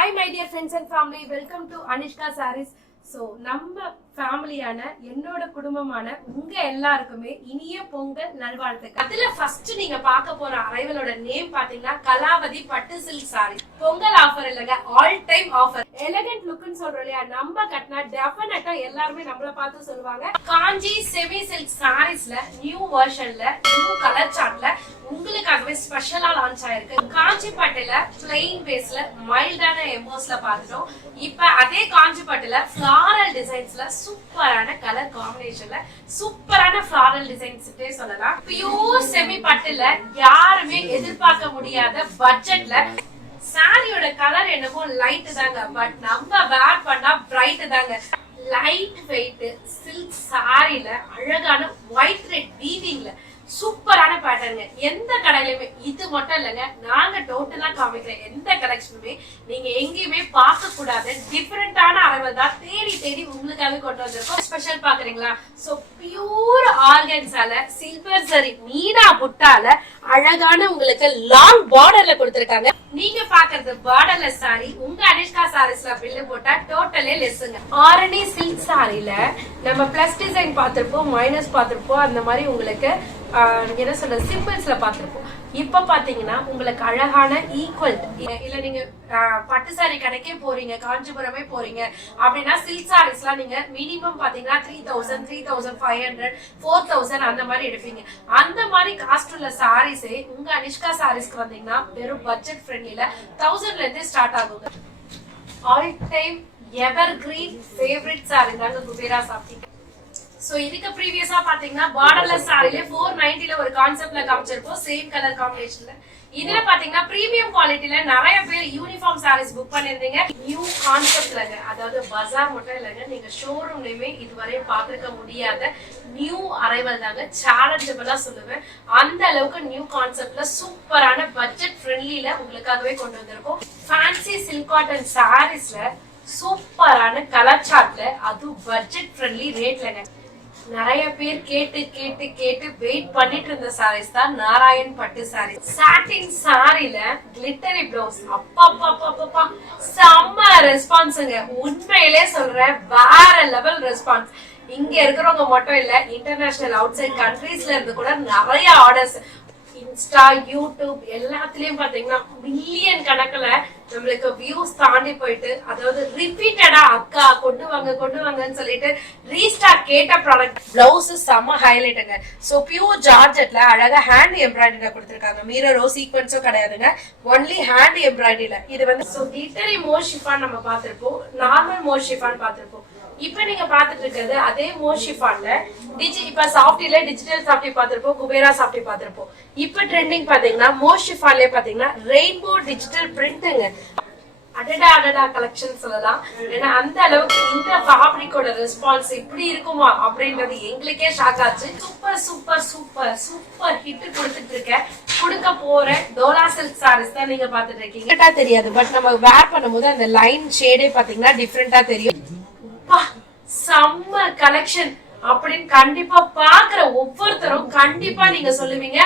Hi my dear friends and family, welcome to Anishka Sarees. So நம்ம ஃபேமிலியான என்னோட குடும்பமான உங்க எல்லாருக்குமே இனிய பொங்கல் நல்வாழ்த்துக்கள். அதுல ஃபர்ஸ்ட் நீங்க பார்க்க போற அரைவலோட நேம் பாத்தீங்கன்னா கலாவதி பட்டு சில்க் சாரி. பொங்கல் ஆஃபர் இல்லங்க, ஆல் டைம் ஆஃபர். எலிகன்ட் லுக்னு சொல்றோம் இல்லையா, நம்ம கட்டினா டெஃபினட்டா எல்லாருமே நம்மள பார்த்து சொல்லுவாங்க. காஞ்சி செமி சில்க் சாரீஸ்ல நியூ வெர்ஷன்ல நியூ கலர் சார்ட்ல உங்களுக்காகவே ஸ்பெஷலா லான்ச் ஆயிருக்கு. காஞ்சி பட்டுல பிளெயின் பேஸ்ல மைல்டான எம்போஸ்ல பார்த்துட்டோம். இப்ப அதே காஞ்சி பட்டுல ஃபிளாரல் டிசைன்ஸ்ல சூப்பரான கலர் காம்பினேஷன்ல சூப்பரான ஃபிளாரல் டிசைன்ஸ்ட்டே சொல்லலாம். பியூர் செமி பட்டுல யாருமே எதிர்பார்க்க முடியாத பட்ஜெட்ல சாரியோட கலர் என்னமோ லைட் தாங்க, பட் நம்ம வேர் பண்ணா பிரைட் தாங்க. லைட் வெயிட் சில்க் சாரில அழகான ஒயிட் ரெட் வீவிங்ல சூப்பரான பேட்டர்னுங்க. எந்த கடையிலுமே இது மட்டும் இல்லைங்க, நாங்க டோட்டலா காமிக்கிற எந்த கலெக்ஷனுமே நீங்க எங்கேயுமே பார்க்க கூடாது டிஃபரெண்டான அளவு தான் தேடி தேடி உங்களுக்காக கொண்டு வந்திருக்கோம். ஸ்பெஷல் பாக்குறீங்களா? சோ பியூர் ஆர்கன்ஸால சில்வர் சரி மீனா புட்டால அழகான உங்களுக்கு லாங் பார்டர்ல கொடுத்திருக்காங்க. நீங்க பாக்குறது பார்டர்லெஸ் சாரி. உங்க அனிஷ்கா சாரீஸ்ல பில்லு போட்டா டோட்டலே லெஸ்ஸுங்க. ஆரணி சில்க் சாரில நம்ம பிளஸ் டிசைன் பார்த்திருப்போம், மைனஸ் பார்த்திருப்போம், அந்த மாதிரி உங்களுக்கு என்ன சொல்ற சிம்பிள்ஸ்ல பார்த்திருப்போம். இப்ப பாத்தீங்கன்னா உங்களுக்கு அழகான ஈக்குவல் இல்ல, நீங்க பட்டு சாரி கடைக்கே போறீங்க, காஞ்சிபுரமே போறீங்க அப்படின்னா சில்க் சாரீஸ்லாம் நீங்க மினிமம் பாத்தீங்கன்னா 3000, 3500, 4000 அந்த மாதிரி எடுப்பீங்க. அந்த மாதிரி காஸ்ட் உள்ள சாரீஸே உங்க அனிஷ்கா சாரீஸ்க்கு வந்தீங்கன்னா வெறும் பட்ஜெட் ஃப்ரெண்ட்லில 1000ல இருந்தே ஸ்டார்ட் ஆகுங்க. All time ever green favourite sorry தாங்க குபேரா சாப்டிங். சோ இதுக்கு ப்ரீவியஸா பாத்தீங்கன்னா பார்டர்லெஸ் சாரில 490ல ஒரு கான்செப்ட்ல காமிச்சிருப்போம், சேம் கலர் காம்பினேஷன்ல. இதுல பாத்தீங்கன்னா பிரீமியம் குவாலிட்டில நிறைய பேர் யூனிஃபார்ம் சாரீஸ் புக் பண்ணிருந்தீங்க. நியூ கான்செப்ட்லங்க, அதாவது பஜார் மட்டும் இல்லங்க, நீங்க ஷோரூம்லயுமே இதுவரை பார்த்திருக்க முடியாத நியூ அரைவல் தாங்க. சேலஞ்சபிளா சொல்லுவேன், அந்த அளவுக்கு நியூ கான்செப்ட்ல சூப்பரான பட்ஜெட் ஃப்ரெண்ட்லில உங்களுக்காகவே கொண்டு வந்திருக்கோம். ஃபேன்சி சில்க் காட்டன் சாரீஸ்ல சூப்பரான கலர் சார்ட்ல, அது பட்ஜெட் ஃப்ரெண்ட்லி ரேட்லங்க. நிறைய பேர் கேட்டு கேட்டு கேட்டு வெயிட் பண்ணிட்டு இருந்த சாரீஸ் தான் நாராயண் பட்டு சாரி. சாட்டின் சாரில கிளிட்டரி பிளவுஸ், அப்பா செம்ம ரெஸ்பான்ஸுங்க. உண்மையிலே சொல்றேன், வேற லெவல் ரெஸ்பான்ஸ். இங்க இருக்கிறவங்க மட்டும் இல்ல, இன்டர்நேஷனல் அவுட் சைட் கண்ட்ரீஸ்ல இருந்து கூட நிறைய ஆர்டர்ஸ் இன்ஸ்டா யூடியூப் எல்லாத்துலயும் பாத்தீங்கன்னா மில்லியன் கணக்குல நம்மளுக்கு வியூஸ் தாண்டி போயிட்டு, அதாவது ரிப்பீட்டடா அக்கா கொண்டு வாங்கன்னு சொல்லிட்டு ரீஸ்டாக் கேட்ட ப்ராடக்ட். பிளவுஸ் செம்ம ஹைலைட்டுங்க. சோ பியூர் ஜார்ஜெட்ல அழகா ஹேண்ட் எம்ப்ராய்டரில கொடுத்திருக்காங்க. மிரரோ சீக்வன்ஸோ கிடையாதுங்க, ஒன்லி ஹேண்ட் எம்ப்ராய்டரில. இது வந்து சோ கிளிட்டரி மோர் ஷிஃபான் நம்ம பார்த்திருப்போம், நார்மல் மோர் ஷிஃபான் பார்த்திருப்போம். இப்ப நீங்க பாத்துட்டு இருக்கிறது அதே மோர் ஷிஃபான்ல இப்ப சாஃப்டில டிஜிட்டல் சாஃப்டி பார்த்திருப்போம், குபேரா சாஃப்டி பார்த்திருப்போம். இப்ப ட்ரெண்டிங் பாத்தீங்கன்னா மோர் ஷிஃபான்ல பாத்தீங்கன்னா ரெயின்போ டிஜிட்டல் பிரிண்ட்ங்க. அடடா கலெக்ஷன் சொல்லலாம். ஏன்னா அந்த அளவுக்கு இந்த ஃபேப்ரிக்கோட ரெஸ்பான்ஸ் இப்படி இருக்குமா அப்படின்றது எங்களுக்கே ஷாக் ஆச்சு. Super super super super hit கொடுத்துட்டு இருக்கேன். கொடுக்க போற டோலா சில்க் சாரீஸ் தான் நீங்க பாத்துட்டு இருக்கீங்க. தெரியாது, பட் நம்ம வேர் பண்ணும்போது அந்த லைன் ஷேடே பாத்தீங்கன்னா டிஃப்ரெண்டா தெரியும். செம்ம கலெக்ஷன் அப்படின்னு கண்டிப்பா பாக்குற ஒவ்வொருத்தரும் கண்டிப்பா நீங்க சொல்லுவீங்க.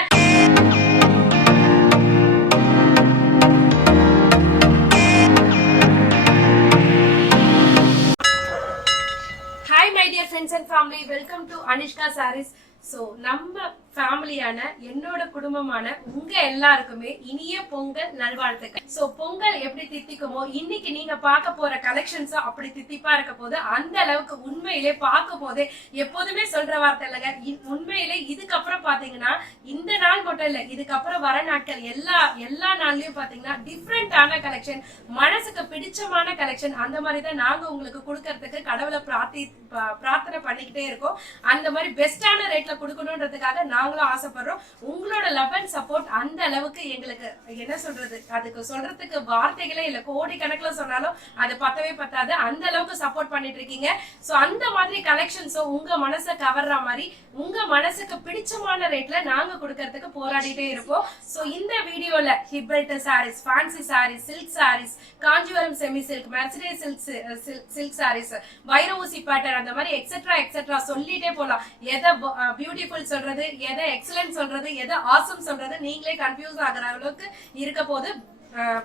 Hi my dear friends and family, welcome to Anishka Sarees. So நம்ம ஃபேமிலியான என்னோட குடும்பமான உங்க எல்லாருக்குமே இனிய பொங்கல் நல்வாழ்த்துக்கள். சோ பொங்கல் எப்படி தித்திக்குமோ இன்னைக்கு நீங்க பார்க்க போற கலெக்ஷன்ஸ் அப்படி தித்திப்பா இருக்க போது. அந்த அளவுக்கு உண்மையிலே பார்க்கும் போதே எப்போதுமே சொல்ற வார்த்தை இல்லைங்க, உண்மையிலே இதுக்கப்புறம் பாத்தீங்கன்னா இந்த நாள் மட்டும் இல்ல, இதுக்கப்புறம் வர நாட்கள் எல்லா நாள்லயும் பாத்தீங்கன்னா டிஃப்ரெண்டான கலெக்ஷன், மனசுக்கு பிடிச்சமான கலெக்ஷன், அந்த மாதிரிதான் நாங்க உங்களுக்கு கொடுக்கறதுக்கு கடவுளை பிரார்த்தனை பண்ணிக்கிட்டே இருக்கோம். அந்த மாதிரி பெஸ்டான ரேட்ல கொடுக்கணும்ன்றதுக்காக நாங்களும் ஆசைப்படுறோம். உங்களோட லவ் அண்ட் சப்போர்ட் அந்த அளவுக்கு எங்களுக்கு என்ன சொல்றது, அதுக்கு சொல்றதுக்கு வார்த்தைகளே இல்ல. கோடி கணக்குல சொன்னாலும் அது பத்தவே பத்தாது, அந்த அளவுக்கு சப்போர்ட் பண்ணிட்டு இருக்கீங்க. சோ அந்த மாதிரி கலெக்ஷன்ஸும் உங்க மனசை கவர்ற மாதிரி உங்க மனசுக்கு பிடிச்சமான ரேட்ல நாங்க கொடுக்கறதுக்கு போராடிட்டே இருப்போம். சோ இந்த வீடியோல ஹிப்பல்ட் sarees, fancy sarees, silk sarees, Kanchipuram semi silk, mercerised silk sarees, வைரஊசி பேட்டர்ன், அந்த மாதிரி எக்ஸெட்ரா சொல்லிட்டே போலாம். எதை பியூட்டிஃபுல் சொல்றது, எதை எக்ஸலன்ட் சொல்றது, எதை ஆசம் சொல்றது, நீங்களே கன்ஃபியூஸ் ஆகுற அளவுக்கு இருக்க போது.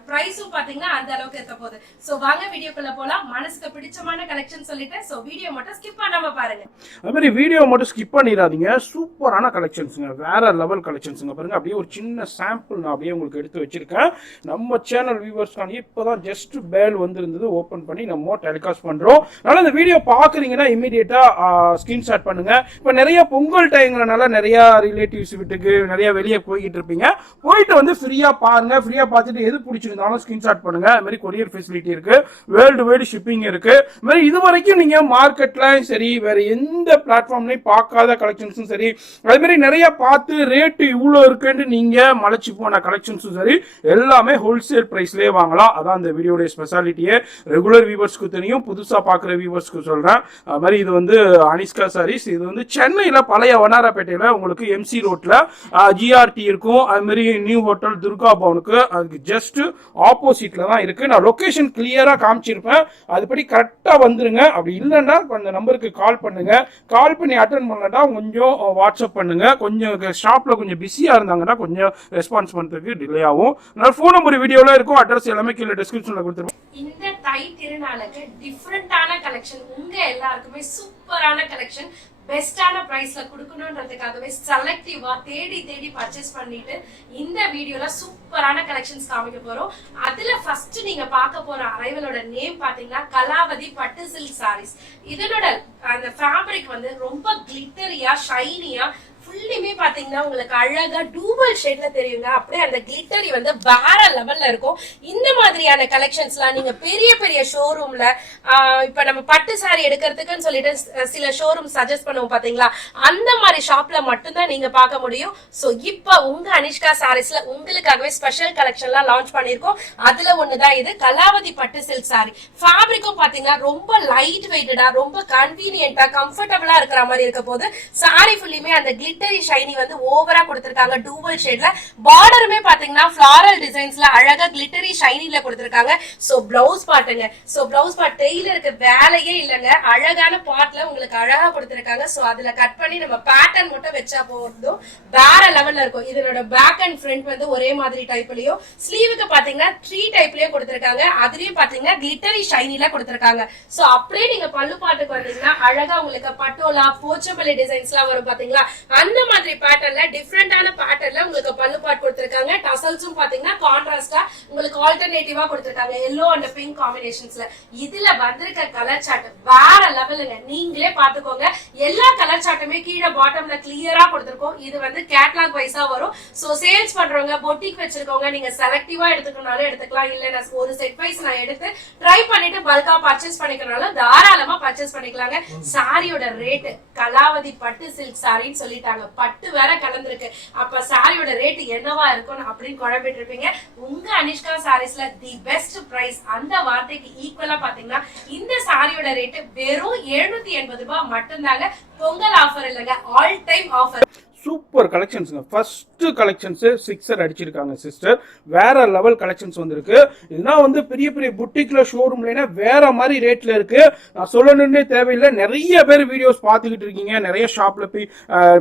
பிரைஸும் பாத்தீங்கன்னா அந்த அளவுக்கு இருக்க போகுது. சோ வாங்க வீடியோக்குள்ள போலாம். மனசுக்கு பிடிச்சமான கலெக்ஷன் சொல்லிட்டு சோ வீடியோ மட்டும் ஸ்கிப் பண்ணாம பாருங்க. அது மாதிரி வீடியோ மட்டும் ஸ்கிப் பண்ணிடாதீங்க. சூப்பரான கலெக்ஷன்ஸுங்க, வேற லெவல் கலெக்ஷன்ஸுங்க. பாருங்க அப்படியே ஒரு சின்ன சாம்பிள் நான் அப்படியே உங்களுக்கு எடுத்து வச்சிருக்கேன். நம்ம சேனல் வியூவர்ஸ்க்கான இப்போதான் ஜஸ்ட் பேல் வந்திருந்தது, ஓப்பன் பண்ணி நம்ம டெலிகாஸ்ட் பண்றோம். அதனால இந்த வீடியோ பாக்குறீங்கன்னா இமீடியட்டா ஸ்கிரீன்ஷாட் பண்ணுங்க. இப்போ நிறைய பொங்கல் டைம்ங்கறனால நிறைய ரிலேட்டிவ்ஸ் வீட்டுக்கு நிறைய வெளியே போய்கிட்டு இருப்பீங்க. போயிட்டு வந்து ஃப்ரீயா பாருங்க. ஃப்ரீயா பார்த்துட்டு எது பிடிச்சிருந்தாலும் ஸ்கிரீன்ஷாட் பண்ணுங்க. அது மாதிரி கொரியர் ஃபெசிலிட்டி இருக்கு, வேர்ல்டு வைடு ஷிப்பிங் இருக்கு. அது மாதிரி இது வரைக்கும் நீங்க மார்க்கெட்ல சரி வேற எந்த பிளாட்ஃபார்ம்லயும் பார்க்காத கலெக்ஷன்ஸும் சரி, அது மாதிரி நிறைய பார்த்து ரேட்டு இவ்வளோ இருக்குன்னு நீங்க மலைச்சு போன கலெக்ஷன்ஸும் சரி எல்லாமே ஹோல்சேல் பிரைஸ்லயே வாங்கலாம். அதான் இந்த வீடியோடைய ஸ்பெஷாலிட்டியே. ரெகுலர் வியூவர்ஸ்க்கு தெரியும், புதுசா பார்க்குற வியூவர்ஸ்க்கு சொல்றேன். அது மாதிரி இது வந்து அனிஷ்கா சாரீஸ். இது வந்து சென்னையில பழைய வண்ணாரப்பேட்டையில உங்களுக்கு எம்சி ரோட்ல ஜிஆர்டி இருக்கும். அது மாதிரி நியூ ஹோட்டல் துர்கா பவனுக்கு அதுக்கு ஜஸ்ட் ஆப்போசிட்ல தான் இருக்கு. நான் லொகேஷன் கிளியரா காமிச்சிருப்பேன், அதுபடி கரெக்டா வந்துருங்க. அப்படி இல்லைன்னா அந்த நம்பருக்கு கால் பண்ணுங்க. கால் பண்ணி அட்டன் பண்ணலன்னா கொஞ்சம் வாட்ஸ்அப் பண்ணுங்க. கொஞ்சம் ஷாப்ல கொஞ்சம் பிஸியா இருந்தாங்கன்னா கொஞ்சம் ரெஸ்பான்ஸ் பண்றதுக்கு டிலே ஆகும். அதனால ஃபோன் நம்பர் வீடியோல இருக்கும், அட்ரஸ் எல்லாமே கீழே டிஸ்கிரிப்ஷன்ல கொடுத்துருவோம். இந்த தை திருநாளுக்கு டிஃபரெண்டான கலெக்ஷன், உங்க எல்லாருக்குமே சூப்பரான கலெக்ஷன், பெஸ்டான பிரைஸ்ல கொடுக்கணும்ன்றதுக்காகவே செலக்டிவா தேடி தேடி பர்ச்சேஸ் பண்ணிட்டு இந்த வீடியோல சூப்பரான கலெக்ஷன்ஸ் காமிக்க போறோம். அதுல ஃபர்ஸ்ட் நீங்க பார்க்க போற அரைவலோட நேம் பாத்தீங்கன்னா கலாவதி பட்டு சில்க் சாரீஸ். இதனோட அந்த ஃபேப்ரிக் வந்து ரொம்ப கிளிட்டரியா ஷைனியா ஃபுல்லுமே பாத்தீங்கன்னா உங்களுக்கு அழகா டூபல் ஷேட்ல தெரியுங்க. அப்படியே அந்த கிளிட்டரி வந்து வேற லெவல்ல இருக்கும். இந்த மாதிரியான கலெக்ஷன்ஸ்லாம் நீங்க பெரிய பெரிய ஷோரூம்ல இப்ப நம்ம பட்டு சாரி எடுக்கிறதுக்குன்னு சொல்லிட்டு சில ஷோரூம் சஜஸ்ட் பண்ணுவோம் பாத்தீங்களா, அந்த மாதிரி ஷாப்ல மட்டும்தான் நீங்க பார்க்க முடியும். சோ இப்ப உங்க அனிஷ்கா சாரீஸ்ல உங்களுக்காகவே ஸ்பெஷல் கலெக்ஷன்லாம் லான்ச் பண்ணிருக்கோம். அதுல ஒண்ணுதான் இது கலாவதி பட்டு சில்க் சாரி. ஃபேப்ரிக்கும் பாத்தீங்கன்னா ரொம்ப லைட் வெயிட்டடா, ரொம்ப கன்வீனியன்ட்டா, கம்ஃபர்டபுளா இருக்கிற மாதிரி இருக்க போது சாரி ஃபுல்லுமே அந்த கிளிட்டரி ஷைனி வந்து ஓவரா கொடுத்திருக்காங்க டூபல் ஷேட்ல. பார்டருமே பாத்தீங்கன்னா ஃப்ளாரல் டிசைன்ஸ்ல அழகா கிளிட்டரி ஷைனில கொடுத்திருக்காங்க. சோ பிளவுஸ் பாட்டுங்க, சோ பிளவுஸ் பார்ட் டெய்லருக்கு வேலையே இல்லங்க, அழகான பார்ட்ல உங்களுக்கு அழகா கொடுத்திருக்காங்க. சோ அதுல கட் பண்ணி நம்ம பேட்டர்ன் மட்டும் வச்சா போதும், வேற லெவல்ல இருக்கும். இதனோட பேக் அண்ட் ஃப்ரண்ட் வந்து ஒரே மாதிரி டைப்லயும், ஸ்லீவுக்கு பாத்தீங்கன்னா 3 டைப்லயும் கொடுத்திருக்காங்க. அதுலயும் பாத்தீங்கன்னா கிளிட்டரி ஷைனில கொடுத்திருக்காங்க. சோ அப்படியே நீங்க பல்லு பாட்டுக்கு வந்தீங்கன்னா அழகா உங்களுக்கு பட்டோலா போச்சம்பள்ளி டிசைன்ஸ்லாம் வரும் பாத்தீங்களா, அந்த மாதிரி பேட்டர்ன்ல டிஃபரெண்டான பேட்டர்ன்ல உங்களுக்கு பல்லு பாட் கொடுத்திருக்காங்க. டசல்ஸும் பாத்தீங்கன்னா கான்ட்ராஸ்டா உங்களுக்கு ஆல்டர்னேட்டிவா கொடுத்திருக்காங்க, எல்லோ அண்ட் பிங்க் காம்பினேஷன்ஸ்ல. இதுல வந்திருக்க கலர் சார்ட் வேற லெவலுங்க, நீங்களே பாத்துக்கோங்க. எல்லா கலர் சார்ட்டுமே கீழே பாட்டம்ல கிளியரா கொடுத்திருக்கோம். இது வந்து கேட்லாக் வைஸா வரும். சோ சேல்ஸ் பண்றவங்க பொட்டிக் வச்சிருக்கவங்க நீங்க செலக்டிவா எடுத்துக்கனாலும் எடுத்துக்கலாம், இல்ல நான் ஒரு செட் வைஸ் நான் எடுத்து ட்ரை பண்ணிட்டு பல்கா பர்ச்சேஸ் பண்ணிக்கனாலும் தாராளமா பர்ச்சேஸ் பண்ணிக்கலாங்க. சாரியோட ரேட் கலாவதி பட்டு சில்க் சாரின்னு சொல்லிட்டாங்க, பட்டு வேற கலந்துருக்கு, அப்ப சாரியோட ரேட் என்னவா இருக்கும் அப்படின்னு குழம்பிட்டு இருப்பீங்க. உங்க அனிஷ்கா சாரீஸ்ல தி பெஸ்ட் பிரைஸ் அந்த வார்த்தைக்கு ஈக்குவலா பாத்தீங்கன்னா இந்த சாரியோட ரேட் வெறும் 780 ரூபாய் மட்டும்தாங்க. பொங்கல் ஆஃபர் இல்லைங்க, ஆல் டைம் ஆஃபர். சூப்பர் கலெக்ஷன்ஸ்ங்க. ஃபர்ஸ்ட் கலெக்ஷன்ஸ் 6 அடிச்சிருக்காங்க சிஸ்டர். வேற லெவல் கலெக்ஷன்ஸ் வந்திருக்கு. இதெல்லாம் வந்து பெரிய பெரிய புட்டிக்ல ஷோரூம்ல வேற மாதிரி ரேட்ல இருக்கு. நான் சொல்லணும்னே தேவையில்லை, நிறைய பேர் வீடியோஸ் பார்த்துக்கிட்டு இருக்கீங்க, நிறைய ஷாப்ல போய்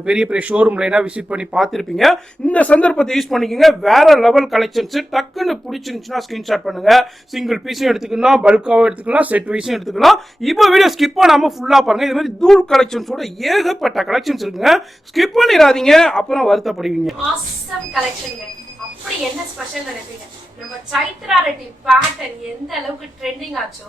பெரிய பெரிய ஷோரூம்ல விசிட் பண்ணி பார்த்துருப்பீங்க. இந்த சந்தர்ப்பத்தை யூஸ் பண்ணிக்கோங்க. வேற லெவல் கலெக்ஷன்ஸ் டக்குன்னு பிடிச்சிருந்துச்சுன்னா ஸ்கிரீன்ஷாட் பண்ணுங்க. சிங்கிள் பீஸும் எடுத்துக்கலாம், பல்காவும் எடுத்துக்கலாம், செட் வைஸும் எடுத்துக்கலாம். இப்போ வீடியோ ஸ்கிப் பண்ணாம ஃபுல்லா பாருங்க. இது மாதிரி தூள் கலெக்ஷன்ஸோட ஏகப்பட்ட கலெக்ஷன்ஸ் இருக்குங்க. ஸ்கிப் பண்ணி அப்புறம் வருத்தப்படுவீங்க. ஆசம் கலெக்ஷன்ங்க. அப்படி என்ன ஸ்பெஷல் நினைப்பீங்க? நம்ம சைத்ரா ரெட்டி பேட்டர்ன் எந்த அளவுக்கு ட்ரெண்டிங் ஆச்சோ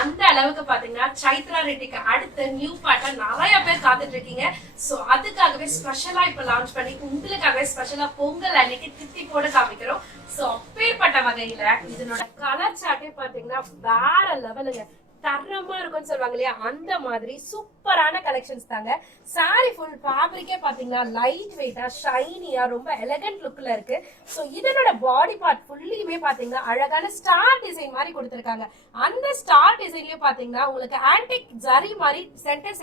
அந்த அளவுக்கு பாத்தீங்கன்னா சைத்ரா ரெட்டிக்கு அடுத்த நியூ பேட்டர்ன் நிறைய பேர் காத்துட்டு இருக்கீங்க. சோ அதுக்காகவே ஸ்பெஷலா இப்ப லான்ச் பண்ணி உங்களுக்காகவே ஸ்பெஷலா பொங்கல் அன்னைக்கு தித்தி போட காமிக்கிறோம். சோ அப்பேற்பட்ட வகையில இதனோட கலர் சார்ட்டே பாத்தீங்கன்னா வேற லெவலுங்க, தரமா இருக்கும்னு சொல்லுவாங்க இல்லையா, அந்த மாதிரி சூப்பரான கலெக்ஷன்ஸ் தாங்க. சாரி ஃபுல் ஃபேப்ரிக்கே பாத்தீங்கன்னா லைட் வெயிட்டா ஷைனியா ரொம்ப எலகன்ட் லுக்ல இருக்கு. சோ இதனோட பாடி பார்ட் ஃபுல்லியுமே பாத்தீங்கன்னா அழகான ஸ்டார் டிசைன் மாதிரி கொடுத்திருக்காங்க. அந்த ஸ்டார் டிசைன்லயும் பாத்தீங்கன்னா உங்களுக்கு ஆன்டிக் ஜரி மாதிரி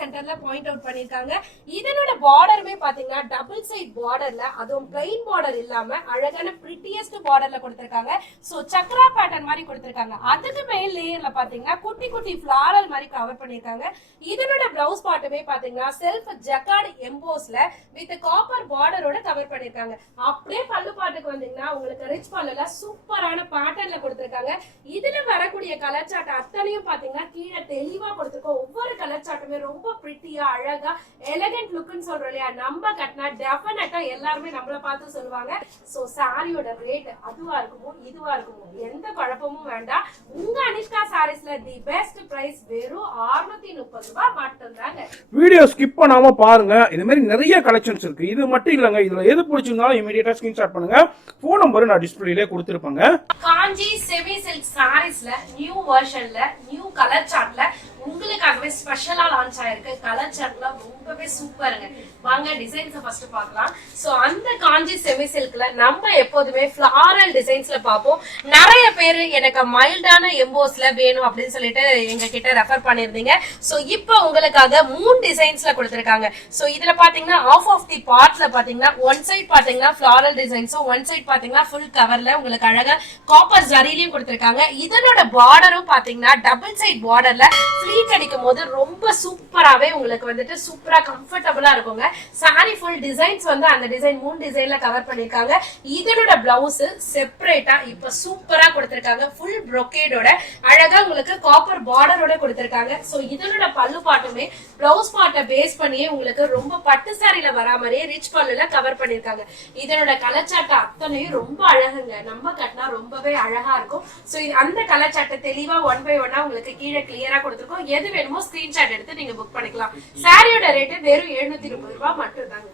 சென்டர்ல பாயிண்ட் அவுட் பண்ணிருக்காங்க. இதனோட பார்டருமே பாத்தீங்கன்னா டபுள் சைட் பார்டர்ல, அதுவும் பிளைன் பார்டர் இல்லாம அழகான பிரிட்டியஸ்ட் பார்டர்ல கொடுத்திருக்காங்க. சோ சக்ரா பேட்டர்ன் மாதிரி கொடுத்திருக்காங்க. அதுக்கு மேல் லேயர்ல பாத்தீங்கன்னா குட்டி குட்டி ஃபிளாரல் மாதிரி கவர் பண்ணிருக்காங்க. இதனோட பிளவுஸ் பிளவுஸ் பாட்டுமே பாத்தீங்கன்னா செல்ஃப் ஜக்கார்ட் எம்போஸ்ல வித் காப்பர் பார்டரோட கவர் பண்ணிருக்காங்க. அப்படியே பல்லு பாட்டுக்கு வந்தீங்கன்னா உங்களுக்கு ரிச் பல்லுல சூப்பரான பேட்டர்ன்ல கொடுத்திருக்காங்க. இதுல வரக்கூடிய கலர் சார்ட் அத்தனையும் பாத்தீங்கன்னா கீழே தெளிவா கொடுத்திருக்கோம். ஒவ்வொரு கலர் சார்ட்டுமே ரொம்ப பிரிட்டியா அழகா எலகன்ட் லுக்னு சொல்றோம் இல்லையா, நம்ம கட்டினா டெஃபினட்டா எல்லாருமே நம்மள பார்த்து சொல்லுவாங்க. சோ சாரியோட ரேட் அதுவா இருக்குமோ இதுவா இருக்குமோ எந்த குழப்பமும் வேண்டாம். உங்க அனிஷ்கா சாரீஸ்ல தி பெஸ்ட் பிரைஸ் வெறும் 630 ரூபாய் மட்டும்தாங்க. வீடியோ ஸ்கிப் பண்ணாம பாருங்க. இது மாதிரி நிறைய கலெக்ஷன்ஸ் இருக்கு. இது மட்டும் இல்லங்க, இதுல எது பிடிச்சிருந்தாலும் இமிடியேட்டா ஸ்கிரீன்ஷாட் பண்ணுங்க. போன் நம்பர் நான் டிஸ்பிளேல கொடுத்திருப்பேங்க. காஞ்சி செமி சில்க் சாரீஸ்ல நியூ வெர்ஷன்ல நியூ கலர் சார்ட்ல உங்களுக்காகவே ஸ்பெஷலா லான்ச் ஆயிருக்கு. கலர் சார்ட்ல ரொம்பவே சூப்பருங்க. வாங்க டிசைன்ஸ் ஃபர்ஸ்ட் பார்க்கலாம். சோ அந்த காஞ்சி செமி சில்க்ல நம்ம எப்போதுமே ஃப்ளாரல் டிசைன்ஸ்ல பாப்போம். நிறைய பேர் எனக்கு மைல்டான எம்போஸ்ல வேணும் அப்படின்னு சொல்லிட்டு எங்க கிட்ட ரெஃபர் பண்ணிருந்தீங்க. சோ இப்போ உங்களுக்காக 3 டிசைன்ஸ்ல கொடுத்திருக்காங்க. சோ இதுல பாத்தீங்கன்னா ஆஃப் தி பார்ட்ல பாத்தீங்கன்னா ஒன் சைட் பாத்தீங்கன்னா ஃப்ளாரல் டிசைன்ஸும் ஒன் சைட் பாத்தீங்கன்னா ஃபுல் கவர்ல உங்களுக்கு அழகா காப்பர் ஜரிலையும் கொடுத்திருக்காங்க. இதனோட பார்டரும் பாத்தீங்கன்னா டபுள் சைட் பார்டர்ல ஃப்ளீட் அடிக்கும் போது ரொம்ப சூப்பராவே உங்களுக்கு வந்துட்டு சூப்பரா கம்ஃபர்டபுளா இருக்குங்க. சாரி ஃபுல் டிசைன்ஸ் வந்து அந்த டிசைன் 3 டிசைன்ல கவர் பண்ணிருக்காங்க. இதனோட பிளவுஸ் செப்பரேட்டா இப்ப சூப்பரா கொடுத்திருக்காங்க. ஃபுல் ப்ரோகேடோட அழகா உங்களுக்கு காப்பர் பார்டரோட கொடுத்திருக்காங்க. சோ இதனோட பல்லு பாட்டுமே பிளவுஸ் பார்ட்டை பேஸ் பண்ணியே உங்களுக்கு ரொம்ப பட்டு சாரில வரா மாதிரியே ரிச் பல்லுல கவர் பண்ணிருக்காங்க. இதனோட கலர் சாட்டை அத்தனையும் ரொம்ப அழகுங்க. நம்ம கட்டினா ரொம்பவே அழகா இருக்கும். சோ அந்த கலர் சாட்டை தெளிவா 1 by 1 உங்களுக்கு கீழே கிளியரா கொடுத்திருக்கோம். எது வேணுமோ ஸ்கிரீன்ஷாட் எடுத்து நீங்க புக் பண்ணிக்கலாம். சாரியோட ரேட் வெறும் 730 ரூபாய் மட்டும் தாங்க.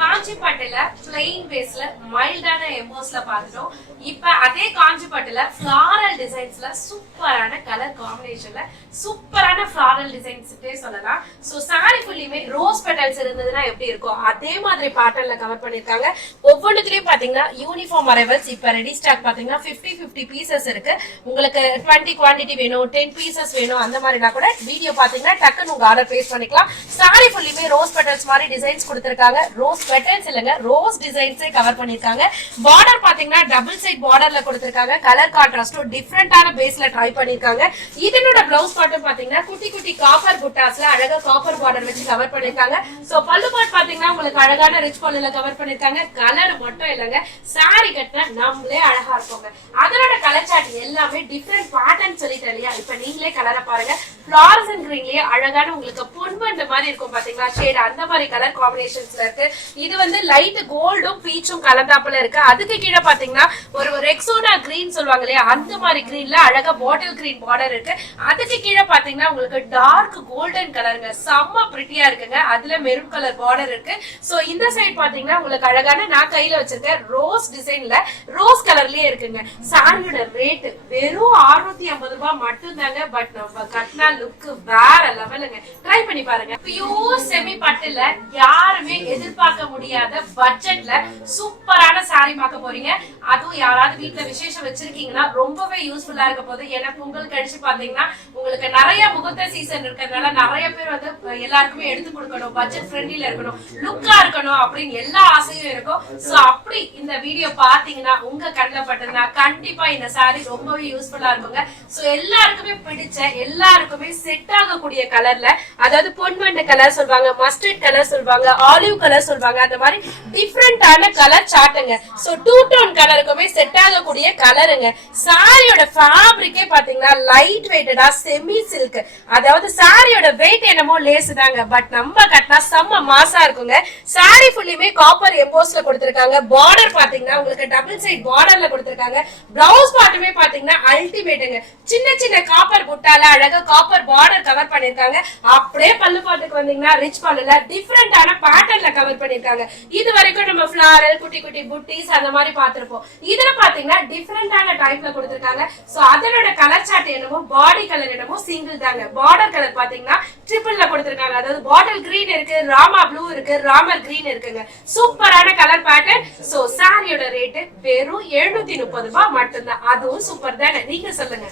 காஞ்சி பட்டுல பிளைன் பேஸ்ல மைல்டான எம்போஸ்ல பாத்துட்டோம். இப்ப அதே காஞ்சி பட்டுல ஃப்ளாரல் டிசைன்ஸ்ல சூப்பரான கலர் காம்பினேஷன்ல சூப்பரான ஃப்ளாரல் டிசைன்ஸ்ட்டே சொல்லலாம். சோ சாரி ஃபுல்லியுமே ரோஸ் பெட்டல்ஸ் இருந்ததுன்னா எப்படி இருக்கும் அதே மாதிரி பேட்டர்ன்ல கவர் பண்ணிருக்காங்க. ஒவ்வொன்றுலயும் பாத்தீங்கன்னா யூனிஃபார்ம் அரைவல்ஸ் இப்ப ரெடி ஸ்டாக் பாத்தீங்கன்னா 50 பீசஸ் இருக்கு. உங்களுக்கு 20 குவான்டிட்டி வேணும் 10 பீசஸ் வேணும் அந்த மாதிரினா கூட வீடியோ பாத்தீங்கன்னா டக்குன்னு உங்க ஆர்டர் பிளேஸ் பண்ணிக்கலாம். சாரி ஃபுல்லியுமே ரோஸ் பெட்டல்ஸ் மாதிரி டிசைன்ஸ் கொடுத்திருக்காங்க. ரோஸ் பெட்டல்ஸ் இல்லங்க, ரோஸ் டிசைன்ஸே கவர் பண்ணிருக்காங்க. பார்டர் பாத்தீங்கன்னா டபுள் சைட் பார்டர்ல கொடுத்திருக்காங்க. கலர் கான்ட்ராஸ்டும் டிஃபரெண்டான பேஸ்ல ட்ரை பண்ணிருக்காங்க. இதனோட பிளவுஸ் பாட்டும் பாத்தீங்கன்னா குட்டி குட்டி காப்பர் புட்டாஸ்ல அழகா காப்பர் பார்டர் வச்சு கவர் பண்ணிருக்காங்க. சோ பல்லு பாட் பாத்தீங்கன்னா உங்களுக்கு அழகான ரிச் பல்லுல கவர் பண்ணிருக்காங்க. கலர் மட்டும் இல்லங்க, சாரி கட்டினா நம்மளே அழகா இருப்போங்க. அதனோட கலர் சார்ட் எல்லாமே டிஃபரெண்ட் பேட்டர்ன் சொல்லிட்டு இல்லையா, இப்ப நீங்களே கலரை பாருங்க. ஃப்ளாரசன் கிரீன்லயே அழகான உங்களுக்கு பொன்வண்டு மாதிரி இருக்கும் பாத்தீங்களா ஷேட், அந்த மாதிரி கலர் காம்பினேஷன்ஸ்ல இருக்கு. இது வந்து லைட் கோல்டும் பீச்சும் கலந்தாப்புல இருக்கு. அதுக்கு கீழே பாத்தீங்கன்னா ஒரு ரெக்ஸோனா கிரீன் சொல்லுவாங்க இல்லையா, அந்த மாதிரி கிரீன்ல அழகா பாட்டில் கிரீன் பார்டர் இருக்கு. அதுக்கு கீழே பாத்தீங்கன்னா உங்களுக்கு டார்க் கோல்டன் கலருங்க, செம்ம பிரிட்டியா இருக்குங்க. அதுல மெரூன் கலர் பார்டர் இருக்கு. சோ இந்த சைடு பாத்தீங்கன்னா உங்களுக்கு அழகான நான் கையில வச்சிருக்கேன் ரோஸ் டிசைன்ல ரோஸ் கலர்லயே இருக்குங்க. சாரியோட ரேட் வெறும் 650 ரூபாய் மட்டும் தாங்க. பட் நம்ம கட்டினா லுக் வேற லெவலுங்க. ட்ரை பண்ணி பாருங்க. பியூர் செமி பட்டுல யாருமே எதிர்பார்க்க முடியாத பட்ஜெட்ல சூப்பரான சாரி பார்க்க போறீங்க. அதுவும் யாராவது வீட்டுல விசேஷம் வச்சிருக்கீங்கன்னா ரொம்பவே யூஸ்ஃபுல்லா இருக்க போது. ஏன்னா பொங்கல் கழிச்சு பாத்தீங்கன்னா உங்களுக்கு நிறைய முகூர்த்த சீசன் இருக்கிறதுனால நிறைய பேர் வந்து எல்லாருக்குமே எடுத்து கொடுக்கணும், பட்ஜெட் ஃப்ரெண்ட்லில இருக்கணும், லுக்கா இருக்கணும் அப்படின்னு எல்லா ஆசையும் இருக்கும். சோ அப்படி இந்த வீடியோ பாத்தீங்கன்னா உங்க கண்ணில் பட்டதுன்னா கண்டிப்பா இந்த சாரி ரொம்பவே யூஸ்ஃபுல்லா இருக்குங்க. சோ எல்லாருக்குமே பிடிச்ச எல்லாருக்குமே செட் ஆகக்கூடிய கலர்ல, அதாவது பொன்வண்டு கலர் சொல்வாங்க, மஸ்டர்ட் கலர் சொல்வாங்க, ஆலிவ் கலர் சொல்வாங்க, அந்த மாதிரி டிஃபரெண்டான கலர் சார்ட்டுங்க. சோ 2 டோன் கலருக்குமே செட் ஆகக்கூடிய கலருங்க. சாரியோட ஃபேப்ரிக்கே பாத்தீங்கன்னா லைட் வெயிட்டடா செமி சில்க், அதாவது சாரியோட வெயிட் என்னமோ லேஸ் தாங்க. பட் நம்ம கட்டினா செம்ம மாசா இருக்குங்க. சாரி ஃபுல்லியுமே காப்பர் எம்போஸ்ல கொடுத்திருக்காங்க. பார்டர் பாத்தீங்கன்னா உங்களுக்கு டபுள் சைட் பார்டர்ல கொடுத்திருக்காங்க. பிளவுஸ் பாட்டுமே பாத்தீங்கன்னா அல்டிமேட்டுங்க. சின்ன சின்ன காப்பர் புட்டால அழகா காப்பர் பார்டர் கவர் பண்ணிருக்காங்க. அப்படியே பல்லு பாட்டுக்கு வந்தீங்கன்னா ரிச் பல்லுல டிஃபரெண்டான பேட்டர்ன்ல கவர் பண்ணிருக்காங்க. இது வரைக்கும் நம்ம ஃபிளாரல் குட்டி குட்டி புட்டிஸ் அந்த மாதிரி பாத்திருப்போம். இதுல பாத்தீங்கன்னா டிஃபரெண்டான டைப்ல கொடுத்திருக்காங்க. சோ அதனோட கலர் சார்ட் என்னமோ பாடி கலர் என்னமோ சிங்கிள் தாங்க. பார்டர் கலர் பாத்தீங்கன்னா ட்ரிபிள்ல கொடுத்திருக்காங்க. அதாவது பாட்டில் கிரீன் இருக்கு, ராமா ப்ளூ இருக்கு, ராமர் கிரீன் இருக்குங்க. சூப்பரான கலர் பேட்டர்ன். சோ சாரியோட ரேட் வெறும் 730 ரூபாய் மட்டும்தான். அதுவும் சூப்பர் தானே, நீங்க சொல்லுங்க.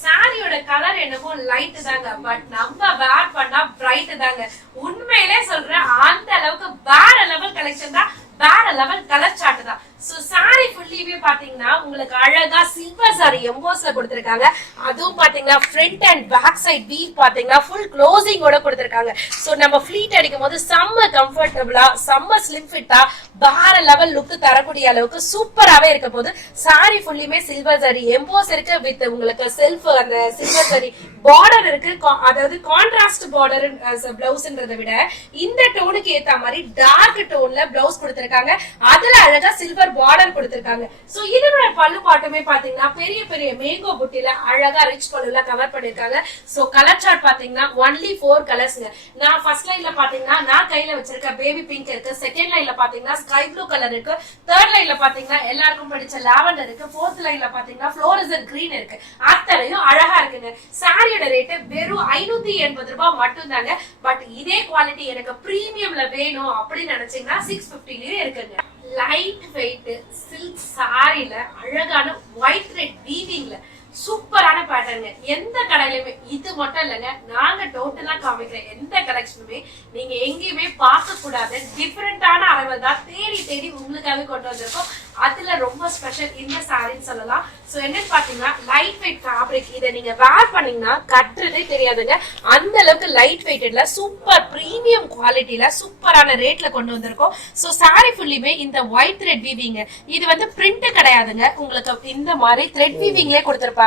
சாரியோட கலர் என்னமோ லைட் தாங்க, பட் நம்ம வேர் பண்ணா பிரைட் தாங்க. உண்மையிலே சொல்றேன், அந்த அளவுக்கு வேற லெவல் கலெக்ஷன் தான், வேற லெவல் கலர் சார்ட் தான். சோ saree ஃபுல்லிவே பாத்தீங்கன்னா உங்களுக்கு அழகா சில்வர் saree எம்போஸ்ல கொடுத்திருக்காங்க. அதுவும் பாத்தீங்கன்னா front and back side weave பாத்தீங்கன்னா ஃபுல் க்ளோசிங்கோட கொடுத்திருக்காங்க. சோ நம்ம ஃப்ளீட் அடிக்கும் போது செம்ம கம்ஃபர்ட்டபிளா செம்ம ஸ்லிம் ஃபிட்டா வேற லெவல் லுக் தரக்கூடிய அளவுக்கு சூப்பராவே இருக்க போது. saree ஃபுல்லிமே சில்வர் saree எம்போஸ் இருக்கு வித் உங்களுக்கு செல்ஃப் அந்த சில்வர் saree பார்டர் இருக்கு. அதாவது கான்ட்ராஸ்ட் பார்டர் பிளவுஸ்ன்றதை விட இந்த டோனுக்கு ஏத்த மாதிரி டார்க் டோன்ல பிளவுஸ் கொடுத்திருக்காங்க. அதுல அழகா சில்வர் பார்டர் கொடுத்திருக்காங்க. சோ இதோட பல்லு பாட்டுமே பாத்தீங்கன்னா பெரிய பெரிய மேங்கோ புட்டில அழகா ரிச் பல்லுல கவர் பண்ணிருக்காங்க. சோ கலர் சார்ட் பாத்தீங்கன்னா ஒன்லி 4 கலர்ஸ்ங்க. நான் ஃபர்ஸ்ட் லைன்ல பாத்தீங்கன்னா நான் கையில வச்சிருக்க பேபி பிங்க் இருக்கு. செகண்ட் லைன்ல பாத்தீங்கன்னா ஸ்கை ப்ளூ கலர் இருக்கு. தேர்ட் லைன்ல பாத்தீங்கன்னா எல்லாருக்கும் பிடிச்ச லாவெண்டர் இருக்கு. ஃபோர்த் லைன்ல பாத்தீங்கன்னா ஃப்ளோரசன்ட் கிரீன் இருக்கு. அத்தனையும் அழகா இருக்குங்க. சாரியோட ரேட் வெறும் 580 ரூபாய் மட்டும் தாங்க. பட் இதே குவாலிட்டி எனக்கு பிரீமியம்ல வேணும் அப்படின்னு நினைச்சீங்கன்னா 650லயே இருக்குங்க. லைட் வெயிட் சில்க் சாரில அழகான ஒயிட் ரெட் வீவிங்ல சூப்பரான பேட்டர்ன். எந்த கடையிலுமே இது மட்டும் இல்லைங்க, நாங்க டோட்டலா காமிக்கிற எந்த கலெக்ஷனுமே நீங்க எங்கேயுமே பார்க்க கூடாது டிஃபரெண்டான அளவில் தான் தேடி தேடி உங்களுக்காக கொண்டு வந்திருக்கோம். அதுல ரொம்ப ஸ்பெஷல் இந்த சாரின்னு சொல்லலாம். சோ என்னன்னு பாத்தீங்கன்னா லைட் வெயிட் ஃபேப்ரிக். இதை நீங்க வேர் பண்ணீங்கன்னா கட்டுறதே தெரியாதுங்க. அந்த அளவுக்கு லைட் வெயிட்ல சூப்பர் பிரீமியம் குவாலிட்டியில சூப்பரான ரேட்ல கொண்டு வந்திருக்கோம். சோ சாரி ஃபுல்லிமே இந்த ஒயிட் த்ரெட் வீவிங். இது வந்து பிரிண்ட் கிடையாதுங்க, உங்களுக்கு இந்த மாதிரி த்ரெட் வீவிங்லயே கொடுத்திருப்பாங்க.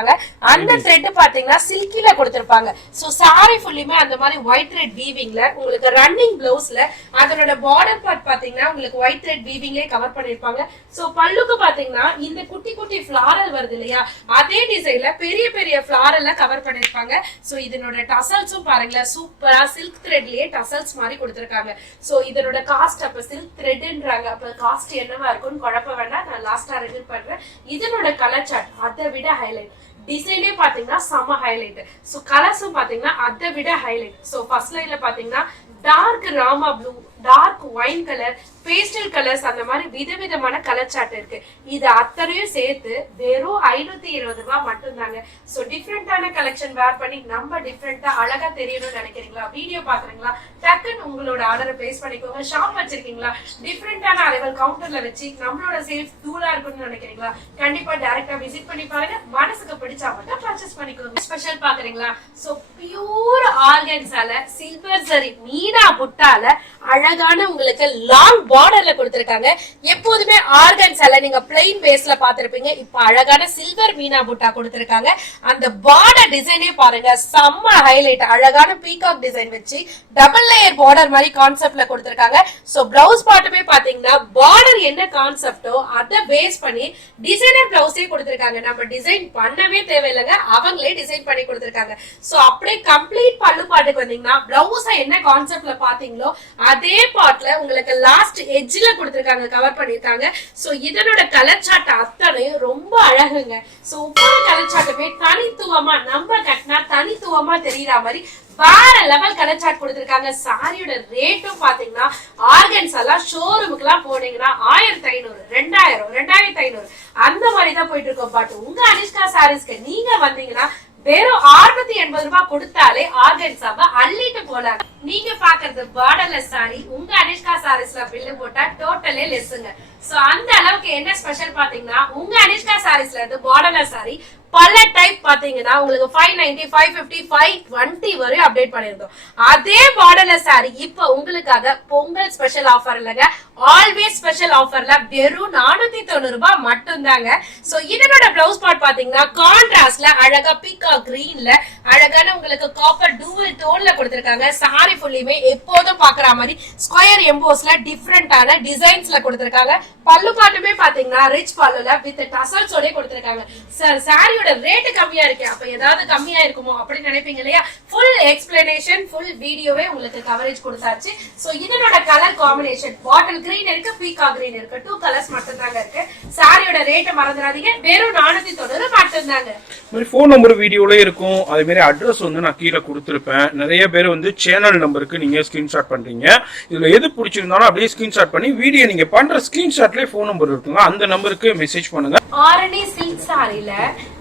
அந்த த்ரெட் பாத்தீங்கன்னா சில்கில கொடுத்திருப்பாங்க. சோ சாரி ஃபுல்லிமே அந்த மாதிரி ஒயிட் த்ரெட் வீவிங்ல உங்களுக்கு ரன்னிங் பிளவுஸ்ல அதனோட பார்டர் பார்ட் பாத்தீங்கன்னா உங்களுக்கு ஒயிட் த்ரெட் வீவிங்லயே கவர் பண்ணிருப்பாங்க. சோ பல்லுக்கு பாத்தீங்கன்னா இந்த குட்டி குட்டி ஃபிளாரல் வருது இல்லையா, அதே டிசைன்ல பெரிய பெரிய ஃபிளாரல்ல கவர் பண்ணிருப்பாங்க. சோ இதனோட டசல்ஸும் பாருங்களேன் சூப்பரா சில்க் த்ரெட்லயே டசல்ஸ் மாதிரி கொடுத்திருக்காங்க. சோ இதனோட காஸ்ட் அப்ப சில்க் த்ரெட்ன்றாங்க, அப்ப காஸ்ட் என்னவா இருக்கும்னு குழப்ப வேண்டாம், நான் லாஸ்டா ரிவீல் பண்றேன். இதனோட கலர் சார்ட் அதை விட ஹைலைட். டிசைனே பாத்தீங்கன்னா செம்ம ஹைலைட். சோ கலர்ஸும் பாத்தீங்கன்னா அதை விட ஹைலைட். சோ ஃபர்ஸ்ட் லைன்ல பாத்தீங்கன்னா dark Rama blue, dark wine colour, pastel colours, அந்த மாதிரி விதவிதமான கலர் சார்ட் இருக்கு. இது அத்தனையும் சேர்த்து வெறும் 520 ரூபாய் மட்டும் தாங்க. சோ டிஃப்ரெண்டான கலெக்ஷன் வேர் பண்ணி நம்ம டிஃப்ரெண்டா அழகா தெரியணும்னு நினைக்கிறீங்களா, வீடியோ பாக்குறீங்களா, டக்குன்னு உங்களோட ஆர்டரை பிளேஸ் பண்ணிக்கோங்க. ஷாப் வச்சிருக்கீங்களா, டிஃப்ரெண்டான அரைவல் கவுண்டர்ல வச்சு நம்மளோட சேல்ஸ் தூளா இருக்கும்னு நினைக்கிறீங்களா, கண்டிப்பா டைரக்டா விசிட் பண்ணி பாருங்க. மனசுக்கு பிடிச்சா மட்டும் பர்ச்சேஸ் பண்ணிக்கோங்க. ஸ்பெஷல் பாக்குறீங்களா, சோ பியூர் ஆர்கன்ஸால சில்வர் சரி மீனா புட்டால அழகான உங்களுக்கு லாங் பார்டர்ல கொடுத்திருக்காங்க. எப்போதுமே ஆர்கன்ஸால நீங்க பிளைன் பேஸ்ல பாத்திருப்பீங்க, இப்ப அழகான சில்வர் மீனா புட்டா கொடுத்திருக்காங்க. அந்த பார்டர் டிசைனே பாருங்க செம்ம ஹைலைட். அழகான பீகாக் டிசைன் வச்சு டபுள் லேயர் பார்டர் மாதிரி கான்செப்ட்ல கொடுத்திருக்காங்க. சோ பிளவுஸ் பாட்டுமே பாத்தீங்கன்னா பார்டர் என்ன கான்செப்டோ அதை பேஸ் பண்ணி டிசைனர் பிளவுஸே கொடுத்திருக்காங்க. நம்ம டிசைன் பண்ணவே தேவையில்லைங்க, அவங்களே டிசைன் பண்ணி கொடுத்திருக்காங்க. சோ அப்படியே கம்ப்ளீட் பல்லு பாட்டுக்கு வந்தீங்கன்னா பிளவுஸ என்ன கான்செப்ட்ல பாத்தீங்களோ அதே பார்ட்ல உங்களுக்கு லாஸ்ட் எட்ஜ்ல கொடுத்திருக்காங்க, கவர் பண்ணிருக்காங்க. சோ இதனோட கலர் சார்ட் அத்தனையும் ரொம்ப அழகுங்க. சோ ஒவ்வொரு கலர் சார்ட்டுமே தனித்துவமா நம்ம கட்டினா தனித்துவமா தெரியற மாதிரி வேற லெவல் கலர் சார்ட் கொடுத்திருக்காங்க. சாரியோட ரேட்டும் பாத்தீங்கன்னா ஆர்கன்ஸ் எல்லாம் ஷோரூமுக்கு எல்லாம் போனீங்கன்னா 1500, 2000, 2500 அந்த மாதிரி தான் போயிட்டு இருக்கோம். பட் உங்க அனிஷ்கா சாரீஸ்க்கு நீங்க வந்தீங்கன்னா வெறும் 680 ரூபாய் கொடுத்தாலே ஆர்கன்ஸாவை அள்ளிட்டு போலாம். நீங்க பாக்குறது பார்டர்லெஸ் சாரி, உங்க அனிஷ்கா சாரீஸ்ல பில்லு போட்டா டோட்டலே லெஸ்ஸுங்க. சோ அந்த அளவுக்கு என்ன ஸ்பெஷல் பாத்தீங்கன்னா உங்க அனிஷ்கா சாரீஸ்ல இருந்து பார்டர்லெஸ் சாரி பல டைப் பாத்தீங்கன்னா உங்களுக்கு 590, 550, 520 வரை அப்டேட் பண்ணிருந்தோம். அதே பார்டர்லெஸ் சாரி இப்ப உங்களுக்காக பொங்கல் ஸ்பெஷல் ஆஃபர் இல்லங்க, ஆல்வேஸ் ஸ்பெஷல் ஆஃபர்ல வெறும் 490 ரூபாய் மட்டும் தாங்க. சோ இதனோட பிளவுஸ் பார்ட் பாத்தீங்கன்னா கான்ட்ராஸ்ட்ல அழகா பீகா கிரீன்ல அழகான உங்களுக்கு காப்பர் டூவல் டோன்ல கொடுத்திருக்காங்க. சாரி ஃபுல்லியுமே எப்போதும் பாக்குற மாதிரி ஸ்கொயர் எம்போஸ்ல டிஃபரெண்டான டிசைன்ஸ்ல கொடுத்திருக்காங்க. பல்லு பாட்டுமே பாத்தீங்கன்னா ரிச் பல்லுல வித் டசல்ஸோட கொடுத்திருக்காங்க. சார் சாரியோட ரேட் கம்மியா இருக்கு, அப்ப ஏதாவது கம்மியா இருக்குமோ அப்படின்னு நினைப்பீங்க இல்லையா, ஃபுல் எக்ஸ்பிளனேஷன் ஃபுல் வீடியோவே உங்களுக்கு கவரேஜ் கொடுத்தாச்சு. சோ இதனோட கலர் காம்பினேஷன் பாட்டில் கிரீன் இருக்கு, பீகா கிரீன் இருக்கு, 2 கலர்ஸ் மட்டும் தாங்க இருக்கு. சாரியோட ரேட் மறந்துடாதீங்க, வெறும் 490 மட்டும் தாங்க. மாதிரி ஃபோன் நம்பர் வீடியோல இருக்கும், அதே மாதிரி அட்ரஸ் வந்து நான் கீழே கொடுத்துருப்பேன். நிறைய பேர் வந்து சேனல் நம்பருக்கு நீங்க ஸ்கிரீன்ஷாட் பண்றீங்க. இதுல எது பிடிச்சிருந்தாலும் அப்படியே ஸ்கிரீன்ஷாட் பண்ணி வீடியோ நீங்க பண்ற ஸ்கிரீன்ஷாட்லயே ஃபோன் நம்பர் இருக்குங்க, அந்த நம்பருக்கு மெசேஜ் பண்ணுங்க. ஆரணி சில்க் சாரில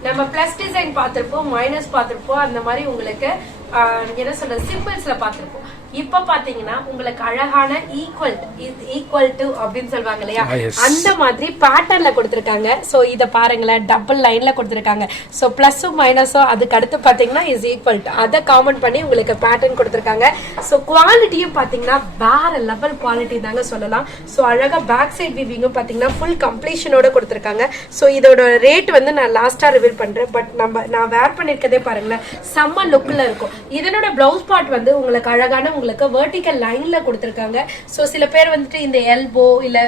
நம்ம பிளஸ் டிசைன் பார்த்திருப்போம், மைனஸ் பார்த்திருப்போம், அந்த மாதிரி உங்களுக்கு என்ன சொல்ற சிம்பிள்ஸ்ல பார்த்திருப்போம். இப்ப பாத்தீங்கன்னா உங்களுக்கு அழகான ஈக்குவல் டு அப்படின்னு சொல்லுவாங்க இல்லையா, அந்த மாதிரி பேட்டர்ன்ல கொடுத்திருக்காங்க. சோ இத பாருங்களேன், டபுள் லைன்ல கொடுத்திருக்காங்க. சோ பிளஸும் மைனஸும் அதுக்கு அடுத்து பாத்தீங்கன்னா இஸ் ஈக்குவல் டு, அதை காமெண்ட் பண்ணி உங்களுக்கு பேட்டர்ன் கொடுத்திருக்காங்க. சோ குவாலிட்டியும் பாத்தீங்கன்னா வேற லெவல் குவாலிட்டி தாங்க சொல்லலாம். சோ அழகா பேக் சைட் வீவிங்கும் பாத்தீங்கன்னா ஃபுல் கம்ப்ளீஷனோட கொடுத்திருக்காங்க. சோ இதோட ரேட் வந்து நான் லாஸ்டா ரிவீல் பண்றேன். பட் நான் வேர் பண்ணிருக்கதே பாருங்களேன், செம்ம லுக்ல இருக்கும். இதனோட பிளவுஸ் பார்ட் வந்து உங்களுக்கு அழகான உங்களுக்கு வெர்டிக்கல் லைன்ல கொடுத்திருக்காங்க. சோ சில பேர் வந்துட்டு இந்த எல்போ இல்ல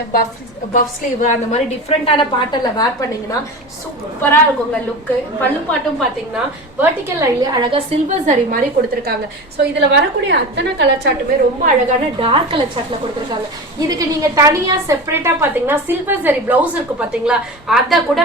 பஃப் ஸ்லீவ் அந்த மாதிரி டிஃப்ரெண்டான பேட்டர்ன்ல வேர் பண்ணீங்கன்னா சூப்பரா இருக்குங்க லுக். பல்லு பாட்டும் பாத்தீங்கன்னா வெர்டிக்கல் லைன்ல அழகா சில்வர் சரி மாதிரி கொடுத்திருக்காங்க. சோ இதுல வரக்கூடிய அத்தனை கலர் சார்ட்டுமே ரொம்ப அழகான டார்க் கலர் சார்ட்ல கொடுத்திருக்காங்க. இதுக்கு நீங்க தனியா செப்பரேட்டா பாத்தீங்கன்னா சில்வர் சரி பிளவுஸ் இருக்கு பாத்தீங்களா, அத கூட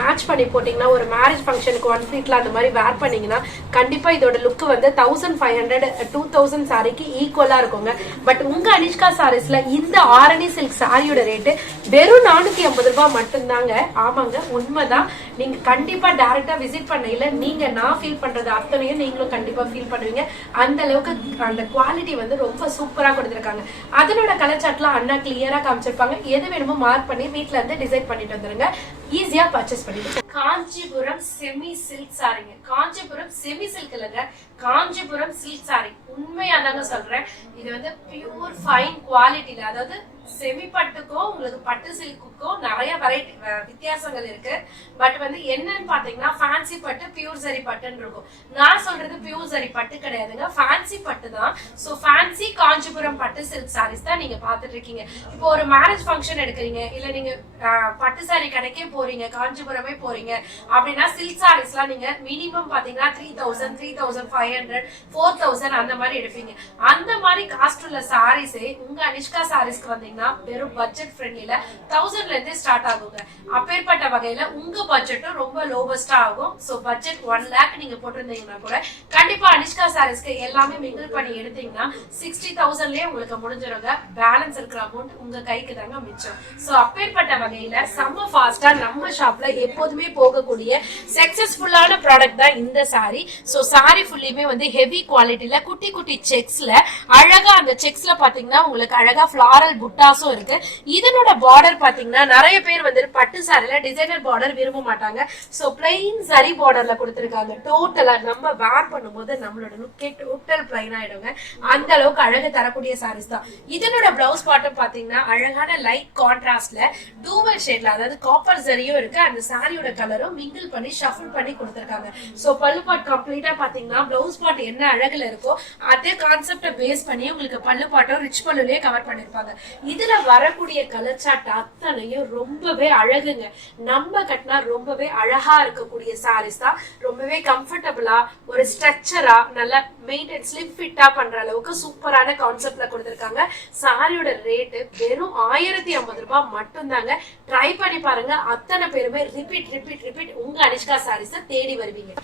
மேட்ச் பண்ணி போட்டீங்கன்னா ஒரு மேரேஜ் ஃபங்க்ஷனுக்கு ஒன் ஃபீட்ல அந்த மாதிரி வேர் பண்ணீங்கன்னா கண்டிப்பா இதோட லுக் வந்து 1500 2000 சாரிக்கு ஈக்குவலா இருக்குங்க. பட் உங்க அனிஷ்கா சாரீஸ்ல இந்த ஆரணி சில்க் சாரியோட ரேட்டு வெறும் 450 ரூபாய் மட்டும்தாங்க. ஆமாங்க, உண்மைதான். நீங்க கண்டிப்பா டைரக்டா விசிட் பண்ணல நீங்க நான் ஃபீல் பண்றது அத்தனையும் நீங்களும் கண்டிப்பா ஃபீல் பண்ணுவீங்க. அந்த அளவுக்கு அந்த குவாலிட்டி வந்து ரொம்ப சூப்பரா கொடுத்திருக்காங்க. அதனோட கலர் சார்ட்லாம் அண்ணா கிளியரா காமிச்சிருப்பாங்க. எது வேணுமோ மார்க் பண்ணி வீட்ல இருந்து டிசைட் பண்ணிட்டு வந்துருங்க, ஈஸியா பர்ச்சேஸ் பண்ணிடுங்க. காஞ்சிபுரம் செமி சில்க் சாரிங்க. காஞ்சிபுரம் செமி சில்க் இல்லங்க, காஞ்சிபுரம் சில்க் சாரி. உண்மையா தாங்க சொல்றேன், இது வந்து பியூர் ஃபைன் குவாலிட்டில, அதாவது செமி பட்டுக்கும் உங்களுக்கு பட்டு சில்க்குக்கும் நிறைய வெரைட்டி வித்தியாசங்கள் இருக்கு. பட் வந்து என்னன்னு பாத்தீங்கன்னா ஃபேன்சி பட்டு பியூர் சரி பட்டுன்னு இருக்கும். நான் சொல்றது பியூர் சரி பட்டு கிடையாதுங்க, ஃபேன்சி பட்டு தான். சோ ஃபேன்சி காஞ்சிபுரம் பட்டு சில்க் சாரீஸ் தான் நீங்க பாத்துட்டு இருக்கீங்க. இப்போ ஒரு மேரேஜ் ஃபங்க்ஷன் எடுக்கிறீங்க, இல்ல நீங்க பட்டு சாரி கடைக்கே போறீங்க, காஞ்சிபுரமே போறீங்க அப்படின்னா சில்க் சாரீஸ்லாம் நீங்க மினிமம் பாத்தீங்கன்னா 3000 3500 4000 அந்த மாதிரி எடுப்பீங்க. அந்த மாதிரி காஸ்ட் உள்ள சாரீஸே உங்க அனிஷ்கா சாரீஸ்க்கு வந்தீங்கன்னா வெறும் பட்ஜெட் ஃப்ரெண்ட்லில 1000ல இருந்து ஸ்டார்ட் ஆகுங்க. அப்பேற்பட்ட வகையில உங்க பட்ஜெட்டும் ரொம்ப லோவஸ்டா ஆகும். சோ பட்ஜெட் 1 lakh நீங்க போட்டிருந்தீங்கன்னா கூட கண்டிப்பா அனிஷ்கா சாரீஸ்க்கு எல்லாமே மிங்கிள் பண்ணி எடுத்தீங்கன்னா 60,000லயே உங்களுக்கு முடிஞ்சிருங்க. பேலன்ஸ் இருக்கிற அமௌண்ட் உங்க கைக்கு தாங்க மிச்சம். சோ அப்பேற்பட்ட வகையில செம்ம ஃபாஸ்டா நம்ம ஷாப்ல எப்போதுமே போகக்கூடிய சக்சஸ்ஃபுல்லான ப்ராடக்ட் தான் இந்த சாரி. சோ சாரி ஃபுல்லியுமே வந்து ஹெவி குவாலிட்டில குட்டி குட்டி செக்ஸ்ல அழகா, அந்த செக்ஸ்ல பாத்தீங்கன்னா உங்களுக்கு அழகா ஃபிளாரல் புட்டாஸும் இருக்கு. இதனோட பார்டர் பாத்தீங்கன்னா நிறைய பேர் வந்து பட்டு சாரில டிசைனர் பார்டர் விரும்ப மாட்டாங்க. சோ பிளைன் சரி பார்டர்ல கொடுத்திருக்காங்க. டோட்டலா நம்ம வேர் பண்ணும்போது நம்மளோட லுக்கே டோட்டல் பிளைன் ஆயிடுங்க. அந்த அளவுக்கு அழகு தரக்கூடிய சாரீஸ் தான். இதனோட பிளவுஸ் பாட்டும் பாத்தீங்கன்னா அழகான லைட் கான்ட்ராஸ்ட்ல டூவல் ஷேட்ல, அதாவது காப்பர் சரியும் இருக்கு, அந்த சாரியோட கலரும் மிங்கிள் பண்ணி ஷஃபிள் பண்ணி கொடுத்திருக்காங்க. சோ பல்லு பாட் கம்ப்ளீட்டா பாத்தீங்கன்னா பிளவுஸ் பாட் என்ன அழகுல இருக்கோ அதே கான்செப்ட பேஸ் பண்ணி உங்களுக்கு பல்லு பாட்டும் ரிச் பல்லுலயே கவர் பண்ணிருப்பாங்க. இதுல வரக்கூடிய கலர் சார்ட் அத்தனையும் ரொம்பவே அழகுங்க. நம்ம கட்டினா ரொம்பவே அழகா இருக்கக்கூடிய சாரீஸ் தான். ரொம்பவே கம்ஃபர்டபுளா, ஒரு ஸ்ட்ரக்சரா, நல்லா மெயின்டைன் ஸ்லிம் ஃபிட்டா பண்ற அளவுக்கு சூப்பரான கான்செப்ட்ல கொடுத்திருக்காங்க. சாரியோட ரேட்டு வெறும் 1050 ரூபாய் மட்டும் தாங்க. ட்ரை பண்ணி பாருங்க. அத்தனை பேருமே ரிப்பீட் உங்க அனிஷ்கா சாரீஸ தேடி வருவீங்க.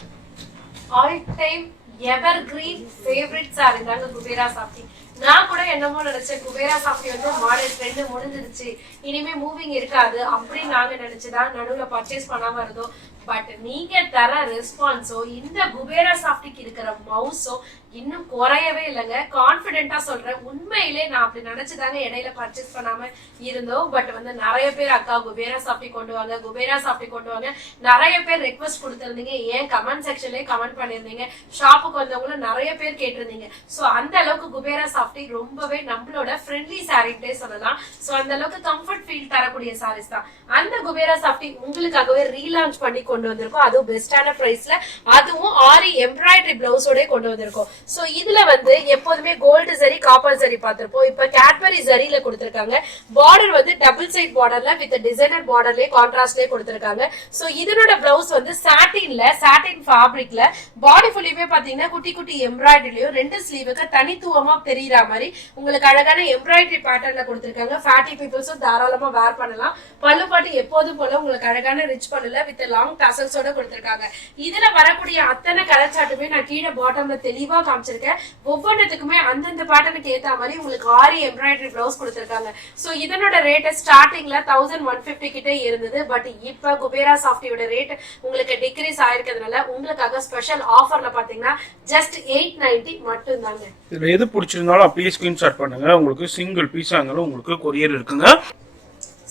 All time ever green favourite sorry தாங்க குபேரா சாஃப்டி. நான் கூட என்னமோ நினைச்சேன், குபேரா சாஃப்டி வந்து மாடல் ட்ரெண்ட் முடிஞ்சிருச்சு, இனிமே மூவிங் இருக்காது அப்படின்னு நாங்க நினைச்சுதான் நடுவுல பர்ச்சேஸ் பண்ணாம இருந்தோம். பட் நீங்க தர ரெஸ்பான்ஸோ இந்த குபேரா சாஃப்டிக்கு இருக்கிற மவுஸோ இன்னும் குறையவே இல்லைங்க. கான்பிடென்டா சொல்றேன், உண்மையிலே நான் அப்படி நினைச்சுதாங்க இடையில பர்ச்சேஸ் பண்ணாம இருந்தோம். பட் வந்து நிறைய பேர் அக்கா குபேரா சாஃப்டி கொண்டு வாங்க, குபேரா சாஃப்டி கொண்டு வாங்க நிறைய பேர் ரெக்வஸ்ட் கொடுத்திருந்தீங்க. ஏன் கமெண்ட் செக்ஷன்லயே கமெண்ட் பண்ணிருந்தீங்க, ஷாப்புக்கு வந்தவங்களும் நிறைய பேர் கேட்டிருந்தீங்க. சோ அந்த அளவுக்கு குபேரா சாஃப்டி ரொம்பவே நம்மளோட ஃப்ரெண்ட்லி சாரிட்டே சொல்லலாம். சோ அந்த அளவுக்கு கம்ஃபர்ட் ஃபீல் தரக்கூடிய சாரீஸ் தான். அந்த குபேரா சாஃப்டி உங்களுக்காகவே ரீலான்ச் பண்ணி கொண்டு வந்திருக்கோம். அதுவும் பெஸ்டான பிரைஸ்ல, அதுவும் ஆரி எம்ப்ராய்டரி பிளவுஸோட கொண்டு வந்திருக்கோம். சோ இதுல வந்து எப்போதுமே கோல்டு சரி காப்பர் சரி பார்த்திருப்போம். இப்ப கேட்பரி சரியில கொடுத்திருக்காங்க. பார்டர் வந்து டபுள் சைட் பார்டர்ல வித் டிசைனர் பார்டர்லயே கான்ட்ராஸ்ட்லயே கொடுத்திருக்காங்க. சோ இதனோட பிளவுஸ் வந்து சாட்டின் ஃபேப்ரிக்ல பாடி ஃபுல்லியுமே பாத்தீங்கன்னா குட்டி குட்டி எம்ப்ராய்டரிலயும் 2 ஸ்லீவுக்கு தனித்துவமா தெரியற மாதிரி உங்களுக்கு அழகான எம்ப்ராய்டரி பேட்டர்ன்ல கொடுத்திருக்காங்க. ஃபேட்டி பீப்புள்ஸும் தாராளமா வேர் பண்ணலாம். பல்லு பாட்டு எப்போதும் போல உங்களுக்கு அழகான ரிச் பல்லுல வித் லாங் டசல்ஸோட கொடுத்திருக்காங்க. இதுல வரக்கூடிய அத்தனை கலர் சார்ட்டுமே நான் கீழே பாட்டம்ல தெளிவா காமிச்சிருக்கேன். ஒவ்வொன்றுக்குமே அந்தந்த பேட்டர்னுக்கு ஏத்த மாதிரி உங்களுக்கு ஆரி எம்ப்ராய்டரி பிளவுஸ் கொடுத்திருக்காங்க. சோ இதனோட ரேட் ஸ்டார்டிங்ல 1150 கிட்ட இருந்தது. பட் இப்ப குபேரா சாஃப்டியோட ரேட் உங்களுக்கு டிக்ரீஸ் ஆயிருக்கிறதுனால உங்களுக்காக ஸ்பெஷல் ஆஃபர்ல பாத்தீங்கன்னா ஜஸ்ட் 890 மட்டும் தாங்க. இதுல எது பிடிச்சிருந்தாலும் வேணும்னாலும் அப்படியே ஸ்கிரீன்ஷாட் பண்ணுங்க. உங்களுக்கு சிங்கிள் பீஸா இருந்தாலும் உங்களுக்கு கொரியர் இருக்குங்க.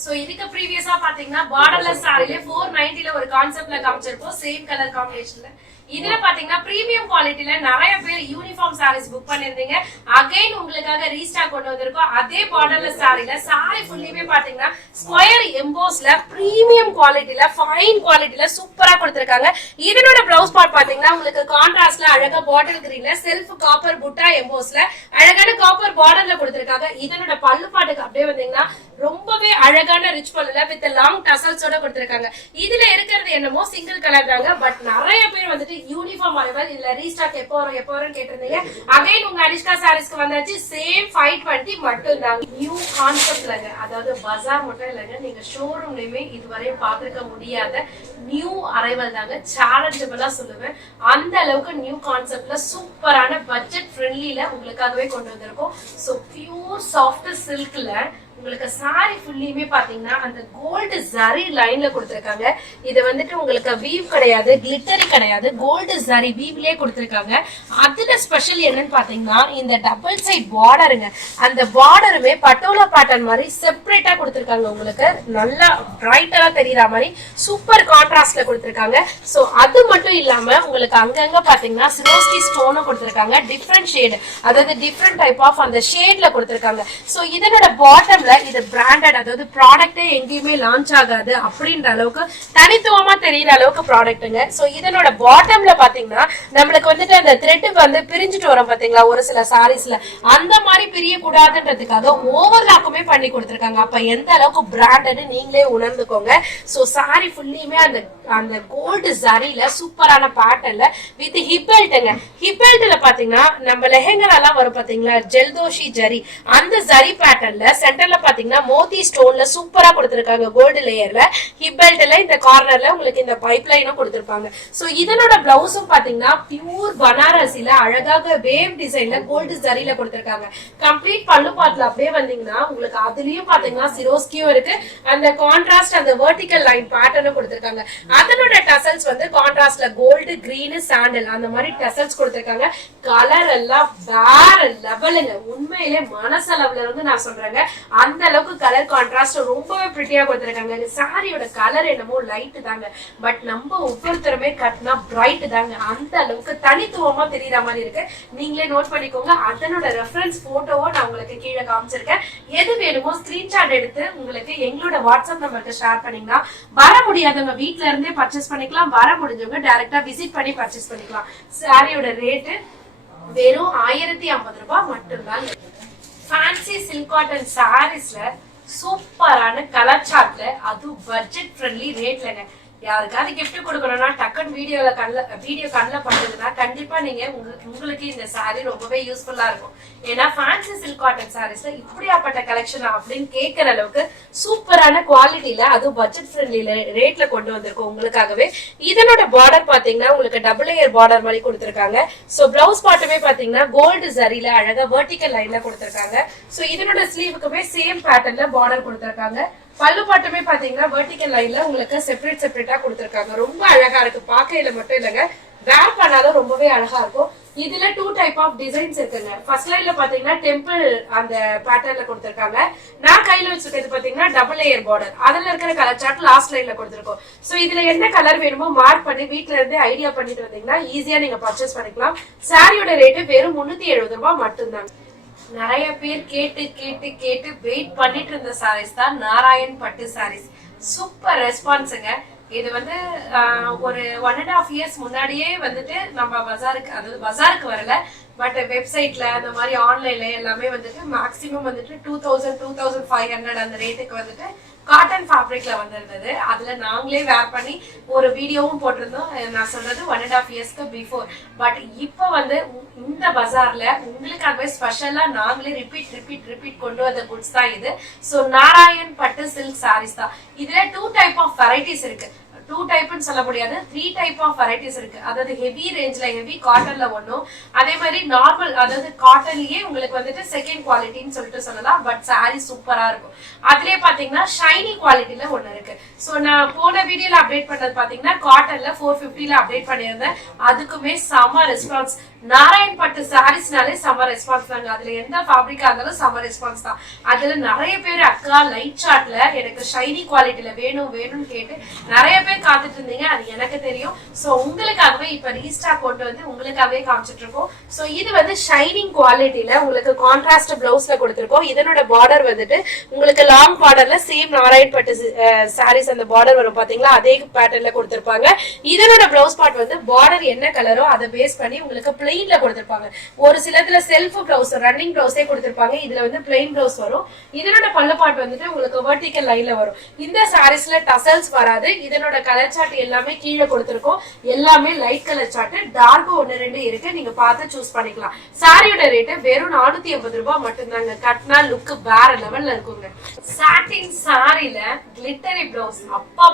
சோ இதுக்கு ப்ரீவியஸா பாத்தீங்கன்னா பார்டர்லெஸ் சாரில 490 ல ஒரு கான்செப்ட்ல காமிச்சிருப்போம், சேம் கலர் காம்பினேஷன்ல. இதுல பாத்தீங்கன்னா பிரீமியம் குவாலிட்டில நிறைய பேர் யூனிஃபார்ம் சாரீஸ் புக் பண்ணிருந்தீங்க. அகைன் உங்களுக்காக ரீஸ்டாக் கொண்டு வந்திருக்கோம். அதே பார்டர்லெஸ் சாரில சாரி ஃபுல்லியுமே பாத்தீங்கன்னா ஸ்கொயர் எம்போஸ்ல பிரீமியம் குவாலிட்டில ஃபைன் குவாலிட்டில சூப்பரா கொடுத்திருக்காங்க. இதனோட பிளவுஸ் பார்ட் பாத்தீங்கன்னா உங்களுக்கு கான்ட்ராஸ்ட்ல அழகா பாட்டில் கிரீன்ல செல்ஃப் காப்பர் புட்டா எம்போஸ்ல அழகான காப்பர் பார்டர்ல கொடுத்திருக்காங்க. இதனோட பல்லு பாட்டுக்கு அப்படியே வந்தீங்கன்னா ரொம்பவே அழகான ரிச் பல்லுல வித் லாங் டசல்ஸோட கொடுத்திருக்காங்க. இதுல இருக்கிறது என்னமோ சிங்கிள் கலர் தாங்க. பட் நிறைய பேர் வந்துட்டு யூனிஃபார்ம் அரைவல் இல்ல ரீஸ்டாக் எப்போ வரும் கேட்டிருந்தீங்க. அகைன் உங்க அனிஷ்கா சாரீஸ்க்கு வந்தாச்சு. சேம் 520 மட்டும் தாங்க. நியூ கான்செப்ட்லங்க, அதாவது பஜார் மட்டும் இல்லங்க, நீங்க ஷோரூம்லயுமே இதுவரை பார்த்திருக்க முடியாத நியூ அரைவல் தாங்க. சேலஞ்சபிளா சொல்லுவேன். அந்த அளவுக்கு நியூ கான்செப்ட்ல சூப்பரான பட்ஜெட் ஃப்ரெண்ட்லில உங்களுக்காகவே கொண்டு வந்திருக்கோம். சோ பியூர் சாஃப்ட் சில்க்ல உங்களுக்கு சாரி ஃபுல்லியுமே பாத்தீங்கன்னா அந்த கோல்டு ஜரி லைன்ல கொடுத்திருக்காங்க. இது வந்துட்டு உங்களுக்கு வீவ் கிடையாது, கிளிட்டரி கிடையாது, கோல்டு ஜரி வீவ்லயே கொடுத்திருக்காங்க. அதுல ஸ்பெஷல் என்னன்னு பாத்தீங்கன்னா இந்த டபுள் சைட் பார்டருங்க. அந்த பார்டருமே பட்டோலா பேட்டர்ன் மாதிரி செப்பரேட்டா கொடுத்திருக்காங்க. உங்களுக்கு நல்லா பிரைட்டரா தெரியற மாதிரி சூப்பர் கான்ட்ராஸ்ட்ல கொடுத்திருக்காங்க. சோ அது மட்டும் இல்லாம உங்களுக்கு அங்கங்க பாத்தீங்கன்னா சிரோஸ்கி ஸ்டோனும் கொடுத்திருக்காங்க. டிஃப்ரெண்ட் ஷேட், அதாவது டிஃப்ரெண்ட் டைப் ஆஃப் அந்த ஷேட்ல கொடுத்திருக்காங்க. சோ இதனோட பாட்டம்ல இது பிராண்டட், அதாவது ப்ராடக்ட்டே எங்கேயுமே லான்ச் ஆகாது அப்படின்ற அளவுக்கு தனித்துவமா தெரியற அளவுக்கு ப்ராடக்ட்டுங்க. சோ இதனோட பாட்டம்ல பாத்தீங்கன்னா நம்மளுக்கு வந்துட்டு அந்த த்ரெட் வந்து பிரிஞ்சுட்டு வரும் பாத்தீங்களா ஒரு சில சாரீஸ்ல, அந்த மாதிரி பிரிய கூடாதுன்றதுக்காக ஓவர்லாக்குமே பண்ணி கொடுத்திருக்காங்க. அப்ப எந்த அளவுக்கு பிராண்டட் நீங்களே உணர்ந்துக்கோங்க. சோ சாரி ஃபுல்லியுமே அந்த கோல்டு ஜரில சூப்பரான பேட்டர்ன்ல வித் ஹிப் பெல்ட்ங்க. ஹிப் பெல்ட்ல பாத்தீங்கன்னா நம்ம லெஹங்கா எல்லாம் வரும் பாத்தீங்களா ஜெல்தோஷி ஜரி, அந்த ஜரி பேட்டர்ன்ல சென்டர்ல பாத்தீங்கன்னா மோதி ஸ்டோன்ல சூப்பரா கொடுத்திருக்காங்க. கோல்டு லேயர்ல ஹிப் பெல்ட்ல இந்த கார்னர்ல உங்களுக்கு இந்த பைப் லைனும் கொடுத்திருப்பாங்க. சோ இதனோட பிளவுஸும் பாத்தீங்கன்னா பியூர் பனாரசில அழகாக வேவ் டிசைன்ல கோல்டு ஜரில கொடுத்திருக்காங்க. கம்ப்ளீட் பல்லு பார்ட்ல அப்படியே வந்தீங்கன்னா உங்களுக்கு அதுலயும் பாத்தீங்கன்னா சிரோஸ்கியும் இருக்கு, அந்த கான்ட்ராஸ்ட் அந்த வெர்டிகல் லைன் பேட்டர்னும் கொடுத்திருக்காங்க. அதனோட டசல்ஸ் வந்து கான்ட்ராஸ்ட்ல கோல்டு கிரீன் சாண்டல் அந்த மாதிரி டசல்ஸ் கொடுத்திருக்காங்க. கலர் எல்லாம் வேற லெவலுங்க. உண்மையிலே மனசளவுல இருந்து நான் சொல்றேங்க, அந்த அளவுக்கு கலர் கான்ட்ராஸ்ட் ரொம்பவே பிரிட்டியா கொடுத்திருக்காங்க. சாரியோட கலர் என்னமோ லைட் தாங்க, பட் நம்ம ஒவ்வொருத்தருமே கட்டினா பிரைட் தாங்க. அந்த அளவுக்கு தனித்துவமா தெரியற மாதிரி இருக்கு. நீங்களே நோட் பண்ணிக்கோங்க. அதனோட ரெஃபரன்ஸ் போட்டோவோ நான் உங்களுக்கு கீழே காமிச்சிருக்கேன். எது வேணுமோ ஸ்கிரீன்ஷாட் எடுத்து உங்களுக்கு எங்களோட வாட்ஸ்அப் நம்பருக்கு ஷேர் பண்ணீங்கன்னா வர முடியாதவங்க வீட்ல இருந்தே பர்ச்சேஸ் பண்ணிக்கலாம், வர முடிஞ்சவங்க டைரக்டா விசிட் பண்ணி பர்ச்சேஸ் பண்ணிக்கலாம். சாரியோட ரேட்டு வெறும் 1050 ரூபாய் மட்டும்தான். ஃபேன்சி சில்க் காட்டன் சாரீஸ்ல சூப்பரான கலர் சார்ட்ல அதுவும் பட்ஜெட் ஃப்ரெண்ட்லி ரேட்லங்க. யாருக்காவது கிஃப்ட் கொடுக்கணும்னா டக்குன்னு வீடியோ கண்ணில் பண்ணுதுன்னா கண்டிப்பா நீங்க உங்களுக்கு இந்த சாரி ரொம்பவே யூஸ்ஃபுல்லா இருக்கும். ஏன்னா ஃபேன்சி சில்க் காட்டன் சாரீஸ்ல இப்படியாப்பட்ட கலெக்ஷன் அப்படின்னு கேட்கற அளவுக்கு சூப்பரான குவாலிட்டியில அதுவும் பட்ஜெட் ஃப்ரெண்ட்லில ரேட்ல கொண்டு வந்திருக்கும் உங்களுக்காகவே. இதனோட பார்டர் பாத்தீங்கன்னா உங்களுக்கு டபுள் லேயர் பார்டர் மாதிரி கொடுத்திருக்காங்க. சோ பிளவுஸ் பார்ட்டுமே பாத்தீங்கன்னா கோல்டு ஜரில அழகா வெர்டிகல் லைன்ல கொடுத்திருக்காங்க. சோ இதனோட ஸ்லீவுக்குமே சேம் பேட்டர்ன்ல பார்டர் கொடுத்திருக்காங்க. பல்லு பாட்டுமே பாத்தீங்கன்னா வெர்டிகல் லைன்ல உங்களுக்கு செப்பரேட்டா கொடுத்திருக்காங்க. ரொம்ப அழகா இருக்கு. பாக்கையில மட்டும் இல்லங்க, வேர் பண்ணாலும் ரொம்பவே அழகா இருக்கும். இதுல 2 டைப் ஆஃப் டிசைன்ஸ் இருக்குங்க. ஃபர்ஸ்ட் லைன்ல பாத்தீங்கன்னா டெம்பிள் அந்த பேட்டர்ன்ல கொடுத்திருக்காங்க. நான் கையில வச்சிருக்கிறது பாத்தீங்கன்னா டபுள் லேயர் பார்டர். அதுல இருக்கிற கலர் சார்ட் லாஸ்ட் லைன்ல கொடுத்திருக்கோம். சோ இதுல என்ன கலர் வேணுமோ மார்க் பண்ணி வீட்ல இருந்தே ஐடியா பண்ணிட்டு வந்தீங்கன்னா ஈஸியா நீங்க பர்ச்சேஸ் பண்ணிக்கலாம். சாரியோட ரேட்டு வெறும் 370 ரூபாய் மட்டும்தான். நிறைய பேர் கேட்டு வெயிட் பண்ணிட்டு இருந்த சாரீஸ் தான் நாராயண் பட்டு சாரீஸ். சூப்பர் ரெஸ்பான்ஸுங்க. இது வந்து ஒரு 1.5 years முன்னாடியே வந்துட்டு நம்ம பஜாருக்கு வரல, பட் வெப்சைட்ல அந்த மாதிரி ஆன்லைன்ல எல்லாமே வந்துட்டு மேக்ஸிமம் வந்துட்டு 2500 அந்த ரேட்டுக்கு வந்துட்டு காட்டன் ஃபேப்ரிக்ல வந்திருந்தது. அதுல நாங்களே வேர் பண்ணி ஒரு வீடியோவும் போட்டிருந்தோம். நான் சொல்றது 1.5 yearsக்கு பிஃபோர். பட் இப்போ வந்து இந்த பஜார்ல உங்களுக்காகவே ஸ்பெஷலா நாங்களே ரிப்பீட் கொண்டு வந்த குட்ஸ் தான் இது. சோ நாராயண் பட்டு சில்க் சாரீஸ் தான். இதுல 2 டைப் ஆஃப் வெரைட்டிஸ் இருக்கு. 2 டைப்னு சொல்ல முடியாது, 3 டைப் ஆஃப் வெரைட்டிஸ் இருக்கு. அதாவது ஹெவி ரேஞ்ச்ல ஹெவி காட்டன்ல ஒன்றும், அதே மாதிரி நார்மல் அதாவது காட்டன்லயே உங்களுக்கு வந்துட்டு செகண்ட் குவாலிட்டின்னு சொல்லிட்டு சொல்லலாம். பட் சாரி சூப்பரா இருக்கும். அதுலயே பாத்தீங்கன்னா ஷைனி குவாலிட்டில ஒண்ணு இருக்கு. சோ நான் போன வீடியோல அப்டேட் பண்ணது பாத்தீங்கன்னா காட்டன்ல 450ல அப்டேட் பண்ணியிருந்தேன். அதுக்குமே செம ரெஸ்பான்ஸ். நாராயண் பட்டு சாரீஸ்னாலே செம்ம ரெஸ்பான்ஸ் தாங்க. அதுல எந்த ஃபேப்ரிக்கா இருந்தாலும் செம்ம ரெஸ்பான்ஸ் தான். அதுல நிறைய பேர் அக்கா லைட் சார்ட்ல எனக்கு ஷைனி குவாலிட்டியில வேணும்னு கேட்டு நிறைய பேர் காத்துட்டு இருந்தீங்க. அது எனக்கு தெரியும். சோ உங்களுக்காகவே இப்ப ரீஸ்டாக் கொண்டு வந்து உங்களுக்காகவே காமிச்சிட்டு இருக்கோம். சோ இது வந்து ஷைனிங் குவாலிட்டியில உங்களுக்கு கான்ட்ராஸ்ட் பிளவுஸ்ல கொடுத்திருக்கோம். இதனோட பார்டர் வந்துட்டு உங்களுக்கு லாங் பார்டர்ல சேம் நாராயண் பட்டு சாரீஸ் அந்த பார்டர் வரும் பாத்தீங்களா, அதே பேட்டர்ன்ல கொடுத்திருப்பாங்க. இதனோட பிளவுஸ் பார்ட் வந்து பார்டர் என்ன கலரோ அதை பேஸ் பண்ணி உங்களுக்கு பிளெயின்ல கொடுத்திருப்பாங்க. ஒரு சிலத்துல செல்ஃப் பிளவுஸ் ரன்னிங் பிளவுஸே கொடுத்திருப்பாங்க. இதுல வந்து பிளெயின் பிளவுஸ் வரும். இதனோட பல்லு பார்ட் வந்துட்டு உங்களுக்கு வெர்டிகல் லைன்ல வரும். இந்த சாரீஸ்ல டசல்ஸ் வராது. இதனோட கலர் சார்ட் எல்லாமே கீழே கொடுத்திருக்கோம். எல்லாமே லைட் கலர் சார்ட், டார்க் 1-2 இருக்கு. நீங்க பார்த்து சூஸ் பண்ணிக்கலாம். சாரியோட ரேட் வெறும் 450 ரூபாய் மட்டும்தாங்க. கட்னா லுக் வேற லெவல்ல இருக்குங்க. சாட்டின் சாரில கிளிட்டரி பிளவுஸ் அப்பா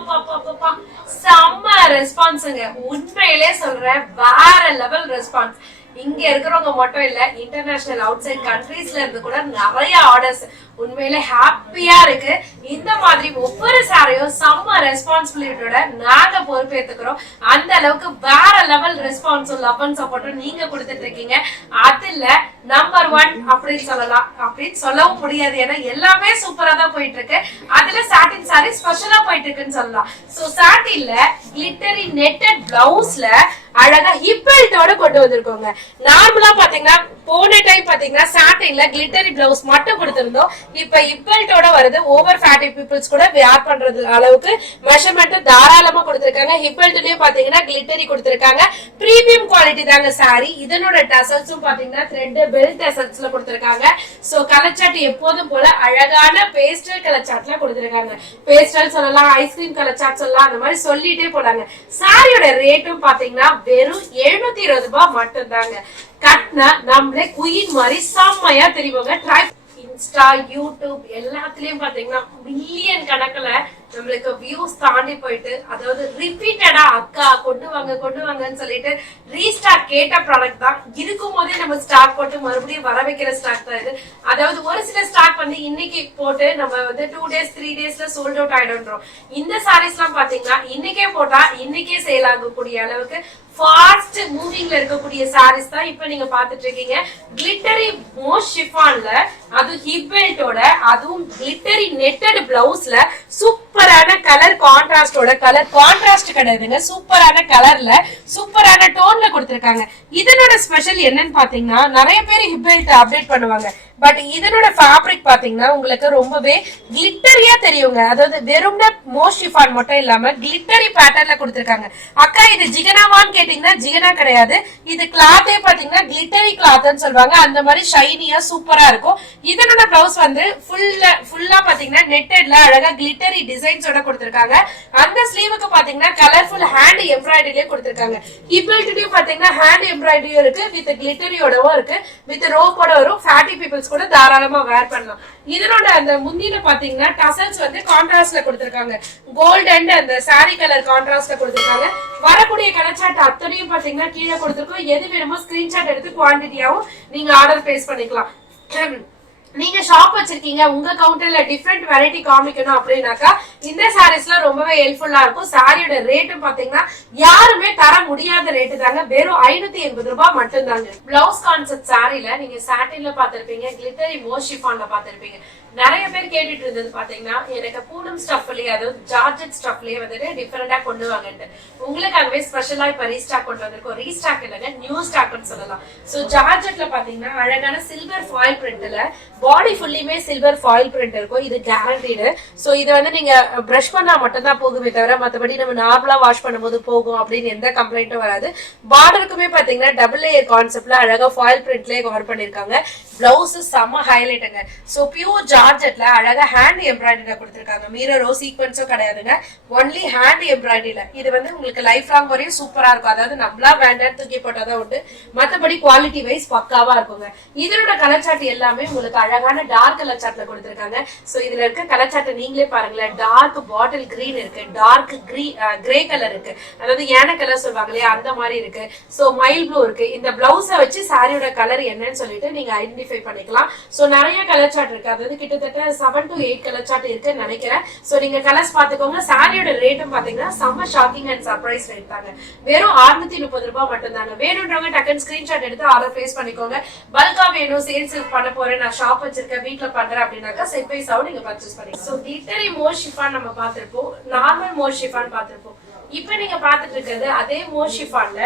செம்ம ரெஸ்பான்ஸுங்க. உண்மையிலே சொல்றேன், வேற லெவல் ரெஸ்பான்ஸ். இங்க இருக்கிறவங்க மட்டும் இல்ல, இன்டர்நேஷனல் அவுட் சைட் கண்ட்ரீஸ்ல இருந்து கூட நிறைய ஆர்டர்ஸ். உண்மையிலே ஹாப்பியா இருக்கு. இந்த மாதிரி ஒவ்வொரு சாரியும் செம்ம ரெஸ்பான்சிபிலிட்டியோட நாங்க பொறுப்பேற்றுக்கிறோம். அந்த அளவுக்கு வேற லெவல் ரெஸ்பான்ஸும் லவ் அண்ட் சப்போர்ட்டும் நீங்க கொடுத்துட்டு இருக்கீங்க. அதுல நம்பர் 1 அப்படின்னு சொல்லலாம். அப்படின்னு சொல்லவும் முடியாது, ஏன்னா எல்லாமே சூப்பரா தான் போயிட்டு இருக்கு. அதுல சாட்டின் சாரி ஸ்பெஷலா போயிட்டு இருக்குன்னு சொல்லலாம். சோ சாட்டின்ல கிளிட்டரி நெட்டட் பிளவுஸ்ல அழகா ஹிப் பெல்ட்டோட கொண்டு வந்திருக்கோங்க. நார்மலா பாத்தீங்கன்னா போன டைம் பாத்தீங்கன்னா சாட்டின்ல கிளிட்டரி பிளவுஸ் மட்டும் கொடுத்திருந்தோம். இப்ப ஹிப் பெல்ட்டோட வருது. ஓவர் ஃபேட்டி பீப்புள்ஸ் கூட வேர் பண்றது அளவுக்கு மெஷர்மெண்ட் தாராளமா கொடுத்திருக்காங்க. ஹிப் பெல்ட்லயே பாத்தீங்கன்னா கிளிட்டரி கொடுத்திருக்காங்க. பிரீமியம் குவாலிட்டி தாங்க சாரி. இதனோட டசல்ஸும் பாத்தீங்கன்னா த்ரெட் பெல்ட் டசல்ஸ்ல கொடுத்திருக்காங்க. சோ கலர் சார்ட் எப்போதும் போல அழகான பேஸ்டல் கலர் சார்ட்ல கொடுத்திருக்காங்க. பேஸ்டல் சொல்லலாம், ஐஸ்கிரீம் கலர் சார்ட் சொல்லலாம், அந்த மாதிரி சொல்லிட்டே போலாங்க. சாரியோட ரேட்டும் பாத்தீங்கன்னா வெறும் 720 ரூபாய் மட்டும் தாங்க. கட்னா நம்மளே குயின் மாதிரி செம்மையா தெரியுவாங்க. ட்ரை இன்ஸ்டா, யூடியூப் எல்லாத்துலயும் பாத்தீங்கன்னா மில்லியன் கணக்குல நம்மளுக்கு வியூஸ் தாண்டி போயிட்டு, அதாவது ரிப்பீட்டடா அக்கா கொண்டு வாங்கன்னு சொல்லிட்டு ரீஸ்டாக் கேட்ட ப்ராடக்ட் தான். இருக்கும் போதே நம்ம ஸ்டாக் போட்டு மறுபடியும் வர வைக்கிற ஸ்டாக் தான் இது. அதாவது ஒரு சில ஸ்டாக் வந்து இன்னைக்கு போட்டு நம்ம வந்து 2 days 3 daysல சோல்ட் அவுட் ஆயிடும்ன்றோம். இந்த சாரீஸ் எல்லாம் பாத்தீங்கன்னா இன்னைக்கே போட்டா இன்னைக்கே சேல் ஆகக்கூடிய அளவுக்கு ஃபாஸ்ட் மூவிங்ல இருக்கக்கூடிய சாரீஸ் தான் இப்ப நீங்க பாத்துட்டு இருக்கீங்க. கிளிட்டரி மோஸ்ட் ஷிஃபான்ல, அதுவும் ஹிப் பெல்ட்டோட, அதுவும் கிளிட்டரி நெட்டட் பிளவுஸ்ல சூப்பரான கலர் கான்ட்ராஸ்டோட, கலர் கான்ட்ராஸ்ட் கிடையாதுங்க, சூப்பரான கலர்ல சூப்பரான டோன்ல கொடுத்திருக்காங்க. இதனோட ஸ்பெஷல் என்னன்னு பாத்தீங்கன்னா, நிறைய பேர் ஹிப் பெல்ட் அப்டேட் பண்ணுவாங்க. பட் இதனோட ஃபேப்ரிக் பாத்தீங்கன்னா உங்களுக்கு ரொம்பவே கிளிட்டரியா தெரியுங்க. அதாவது வெறும் மோஸ்ட் ஷிஃபான் மட்டும் இல்லாம கிளிட்டரி பேட்டர்ன்ல கொடுத்திருக்காங்க. அக்கா இது ஜிகனாவான்னு கேட்டீங்கன்னா ஜிகனா கிடையாது. இது கிளாத்தே பாத்தீங்கன்னா கிளிட்டரி கிளாத்னு சொல்லுவாங்க. அந்த மாதிரி ஷைனியா சூப்பரா இருக்கும். இதனோட பிளவுஸ் வந்து ஃபுல்லா பாத்தீங்கன்னா நெட்டட்ல அழகா கிளிட்டரி டிசைன்ஸோட கொடுத்திருக்காங்க. அந்த ஸ்லீவுக்கு பாத்தீங்கன்னா கலர்ஃபுல் ஹேண்ட் எம்ப்ராய்டரியே கொடுத்திருக்காங்க. ஹிப்லயும் பாத்தீங்கன்னா ஹேண்ட் எம்ப்ராய்டரியும் இருக்கு, வித் கிளிட்டரியோடவும் இருக்கு, வித் ரோப்போட வரும். ஃபேட்டி பீப்புள்ஸ் கூட தாராளமா வேர் பண்ணலாம். இதனோட அந்த முந்தின பாத்தீங்கன்னா டசல்ஸ் வந்து கான்ட்ராஸ்ட்ல கொடுத்திருக்காங்க. கோல்ட் அண்ட் அந்த சாரி கலர் கான்ட்ராஸ்ட்ல கொடுத்திருக்காங்க. வரக்கூடிய கலர் சார்ட் அத்தனையும் பாத்தீங்கன்னா கீழே கொடுத்திருக்கோம். எது வேணுமோ ஸ்கிரீன்ஷாட் எடுத்து குவான்டிட்டியாவும் நீங்க ஆர்டர் பிளேஸ் பண்ணிக்கலாம். நீங்க ஷாப் வச்சிருக்கீங்க, உங்க கவுண்டர்ல டிஃப்ரெண்ட் வெரைட்டி காமிக்கணும் அப்படின்னாக்கா இந்த சாரீஸ்ல ரொம்பவே ஹெல்ப்ஃபுல்லா இருக்கும். சாரியோட ரேட்டும் பாத்தீங்கன்னா யாருமே தர முடியாத ரேட்டு தாங்க. வெறும் 580 ரூபாய் மட்டும் தாங்க. பிளவுஸ் கான்செப்ட் சாரில நீங்க சாட்டின்ல பாத்திருப்பீங்க, கிளிட்டரி மோஸ்ட் ஷிஃபான்ல பாத்திருப்பீங்க. நிறைய பேர் கேட்டுட்டு இருந்தது பாத்தீங்கன்னா எனக்கு பூனம் ஸ்டஃப்லயே, அதாவது ஜார்ஜெட் ஸ்டஃப்லயே வந்துட்டு டிஃபரெண்டா கொண்டு வாங்கன்ட்டு. உங்களுக்காகவே ஸ்பெஷலா இப்ப ரீஸ்டாக் கொண்டு வந்திருக்கோம். ரீஸ்டாக் இல்லைங்க, நியூ ஸ்டாக்னு சொல்லலாம். சோ ஜார்ஜெட்ல பாத்தீங்கன்னா அழகான சில்வர் ஃபாயில் பிரிண்ட்ல பாடி ஃபுல்லியுமே சில்வர் ஃபாயில் பிரிண்ட் இருக்கும். இது கேரண்டீடு. சோ இது வந்து நீங்க பிரஷ் பண்ணா மட்டும் தான் போகுமே தவிர மத்தபடி நம்ம நார்மலா வாஷ் பண்ணும்போது போகும் அப்படின்னு எந்த கம்ப்ளைண்ட்டும் வராது. பார்டருக்குமே பாத்தீங்கன்னா டபுள் லேயர் கான்செப்ட்ல அழகா ஃபாயில் பிரிண்ட்லயே கவர் பண்ணிருக்காங்க. பிளவுஸ் செம்ம ஹைலைட்டுங்க. சோ பியூர் ஜார்ஜெட்ல அழகா ஹேண்ட் எம்ப்ராய்டரில கொடுத்திருக்காங்க. மிரரோ சீக்வன்ஸோ கிடையாதுங்க, ஒன்லி ஹேண்ட் எம்ப்ராய்டரில. இது வந்து உங்களுக்கு லைஃப் லாங் வரையும் சூப்பரா இருக்கும். அதாவது நம்மளா வேண்டாம் தூக்கி போட்டாதான் உண்டு, மத்தபடி குவாலிட்டி வைஸ் பக்காவா இருக்குங்க. இதனோட கலர் சார்ட் எல்லாமே உங்களுக்கு அழகான டார்க் கலர் சார்ட்ல கொடுத்திருக்காங்க. சோ இதுல இருக்க கலர் சார்ட் நீங்களே பாருங்களேன். டார்க் பாட்டில் கிரீன் இருக்கு, டார்க் கிரே கலர் இருக்கு, அதாவது ஏன கலர் சொல்லுவாங்க இல்லையா அந்த மாதிரி இருக்கு. சோ மைல் ப்ளூ இருக்கு. இந்த பிளவுஸ வச்சு சாரியோட கலர் என்னன்னு சொல்லிட்டு நீங்க ஐடென்டிஃபை பண்ணிக்கலாம். சோ நிறைய கலர் சார்ட் இருக்கு. அதாவது கிட்ட கிட்டத்தட்ட 7 to 8 கலர் சார்ட் இருக்குன்னு நினைக்கிறேன். சோ நீங்க கலர்ஸ் பாத்துக்கோங்க. சாரியோட ரேட்டும் பாத்தீங்கன்னா செம்ம ஷாக்கிங் அண்ட் சர்ப்ரைஸ் ரேட் தாங்க. வெறும் 630 ரூபாய் மட்டும் தாங்க. வேணும்ன்றவங்க டக்குன்னு ஸ்கிரீன்ஷாட் எடுத்து ஆர்டர் பிளேஸ் பண்ணிக்கோங்க. பல்கா வேணும், சேல்ஸ் பண்ண போறேன், நான் ஷாப் வச்சிருக்கேன், வீட்ல பண்றேன் அப்படின்னாக்கா செட் வைஸாவும் நீங்க பர்ச்சேஸ் பண்ணிக்கலாம். சோ கிளிட்டரி மோர் ஷிஃபான் நம்ம பாத்திருப்போம், நார்மல் மோர் ஷிஃபான் பாத்திருப்போம். இப்ப நீங்க பாத்துட்டு இருக்கிறது அதே மோர் ஷிஃபான்ல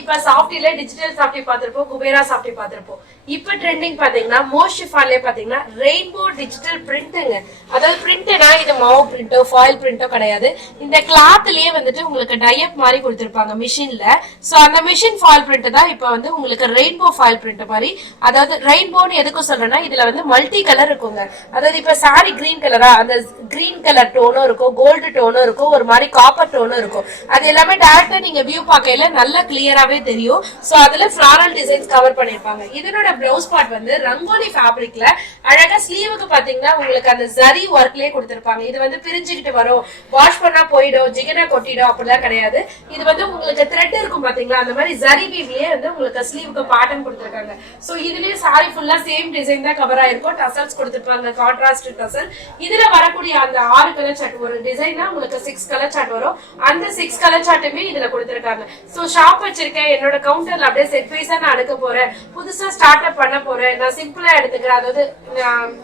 இப்ப சாஃப்டில டிஜிட்டல் சாஃப்டி பாத்திருப்போம், குபேரா சாஃப்டி பாத்திருப்போம். இப்ப ட்ரெண்டிங் பாத்தீங்கன்னா மோர் ஷிஃபான்ல பாத்தீங்கன்னா ரெயின்போ டிஜிட்டல் பிரிண்ட்ங்க. அதாவது பிரிண்ட்னா இது மாவு பிரிண்டோ ஃபாயில் பிரிண்டோ கிடையாது. இந்த கிளாத்லயே வந்துட்டு உங்களுக்கு டைப் மாதிரி கொடுத்திருப்பாங்க மிஷின்ல. சோ அந்த மிஷின் ஃபாயில் பிரிண்ட் தான் இப்ப வந்து உங்களுக்கு ரெயின்போ ஃபாயில் பிரிண்ட் மாதிரி. அதாவது ரெயின்போன்னு எதுக்கும் சொல்றேன்னா இதுல வந்து மல்டி கலர் இருக்குங்க. அதாவது இப்ப சாரி கிரீன் கலரா, அந்த கிரீன் கலர் டோனும் இருக்கும், கோல்டு டோனும் இருக்கும், ஒரு மாதிரி காப்பர் டோனும் இருக்கும். அது எல்லாமே டைரக்டா நீங்க வியூ பார்க்கையில நல்லா கிளியராவே தெரியும். சோ அதுல ஃபிளாரல் டிசைன்ஸ் கவர் பண்ணிருப்பாங்க. இதனோட பிளவுஸ் பார்ட் வந்து ரங்கோலி ஃபேப்ரிக்ல அழகா ஸ்லீவுக்கு பாத்தீங்கன்னா உங்களுக்கு அந்த ஜரி ஒர்க்லயே கொடுத்திருப்பாங்க. இது வந்து பிரிஞ்சுக்கிட்டு வரும், வாஷ் பண்ணா போயிடும், ஜிகனா கொட்டிடும் அப்படிலாம் கிடையாது. இது வந்து உங்களுக்கு த்ரெட் இருக்கும் பாத்தீங்களா, அந்த மாதிரி ஜரி வீவ்லயே வந்து உங்களுக்கு ஸ்லீவுக்கு பேட்டர்ன் கொடுத்திருக்காங்க. சோ இதுலயே சாரி ஃபுல்லா சேம் டிசைன் தான் கவர் ஆயிருக்கும். டசல்ஸ் கொடுத்திருப்பாங்க, கான்ட்ராஸ்ட் டசல். இதுல வரக்கூடிய அந்த 6 கலர் சார்ட் ஒரு டிசைனா உங்களுக்கு 6 கலர் சார்ட் வரும். அந்த 6 கலர் சார்ட்டுமே இதுல கொடுத்திருக்காங்க. சோ ஷாப் வச்சிருக்கேன், என்னோட கவுண்டர்ல அப்படியே செட் வைஸா நான் அடுக்க போறேன், புதுசா ஸ்டார்ட் அப் பண்ண போறேன், நான் சிம்பிளா எடுத்துக்கிறேன், அதாவது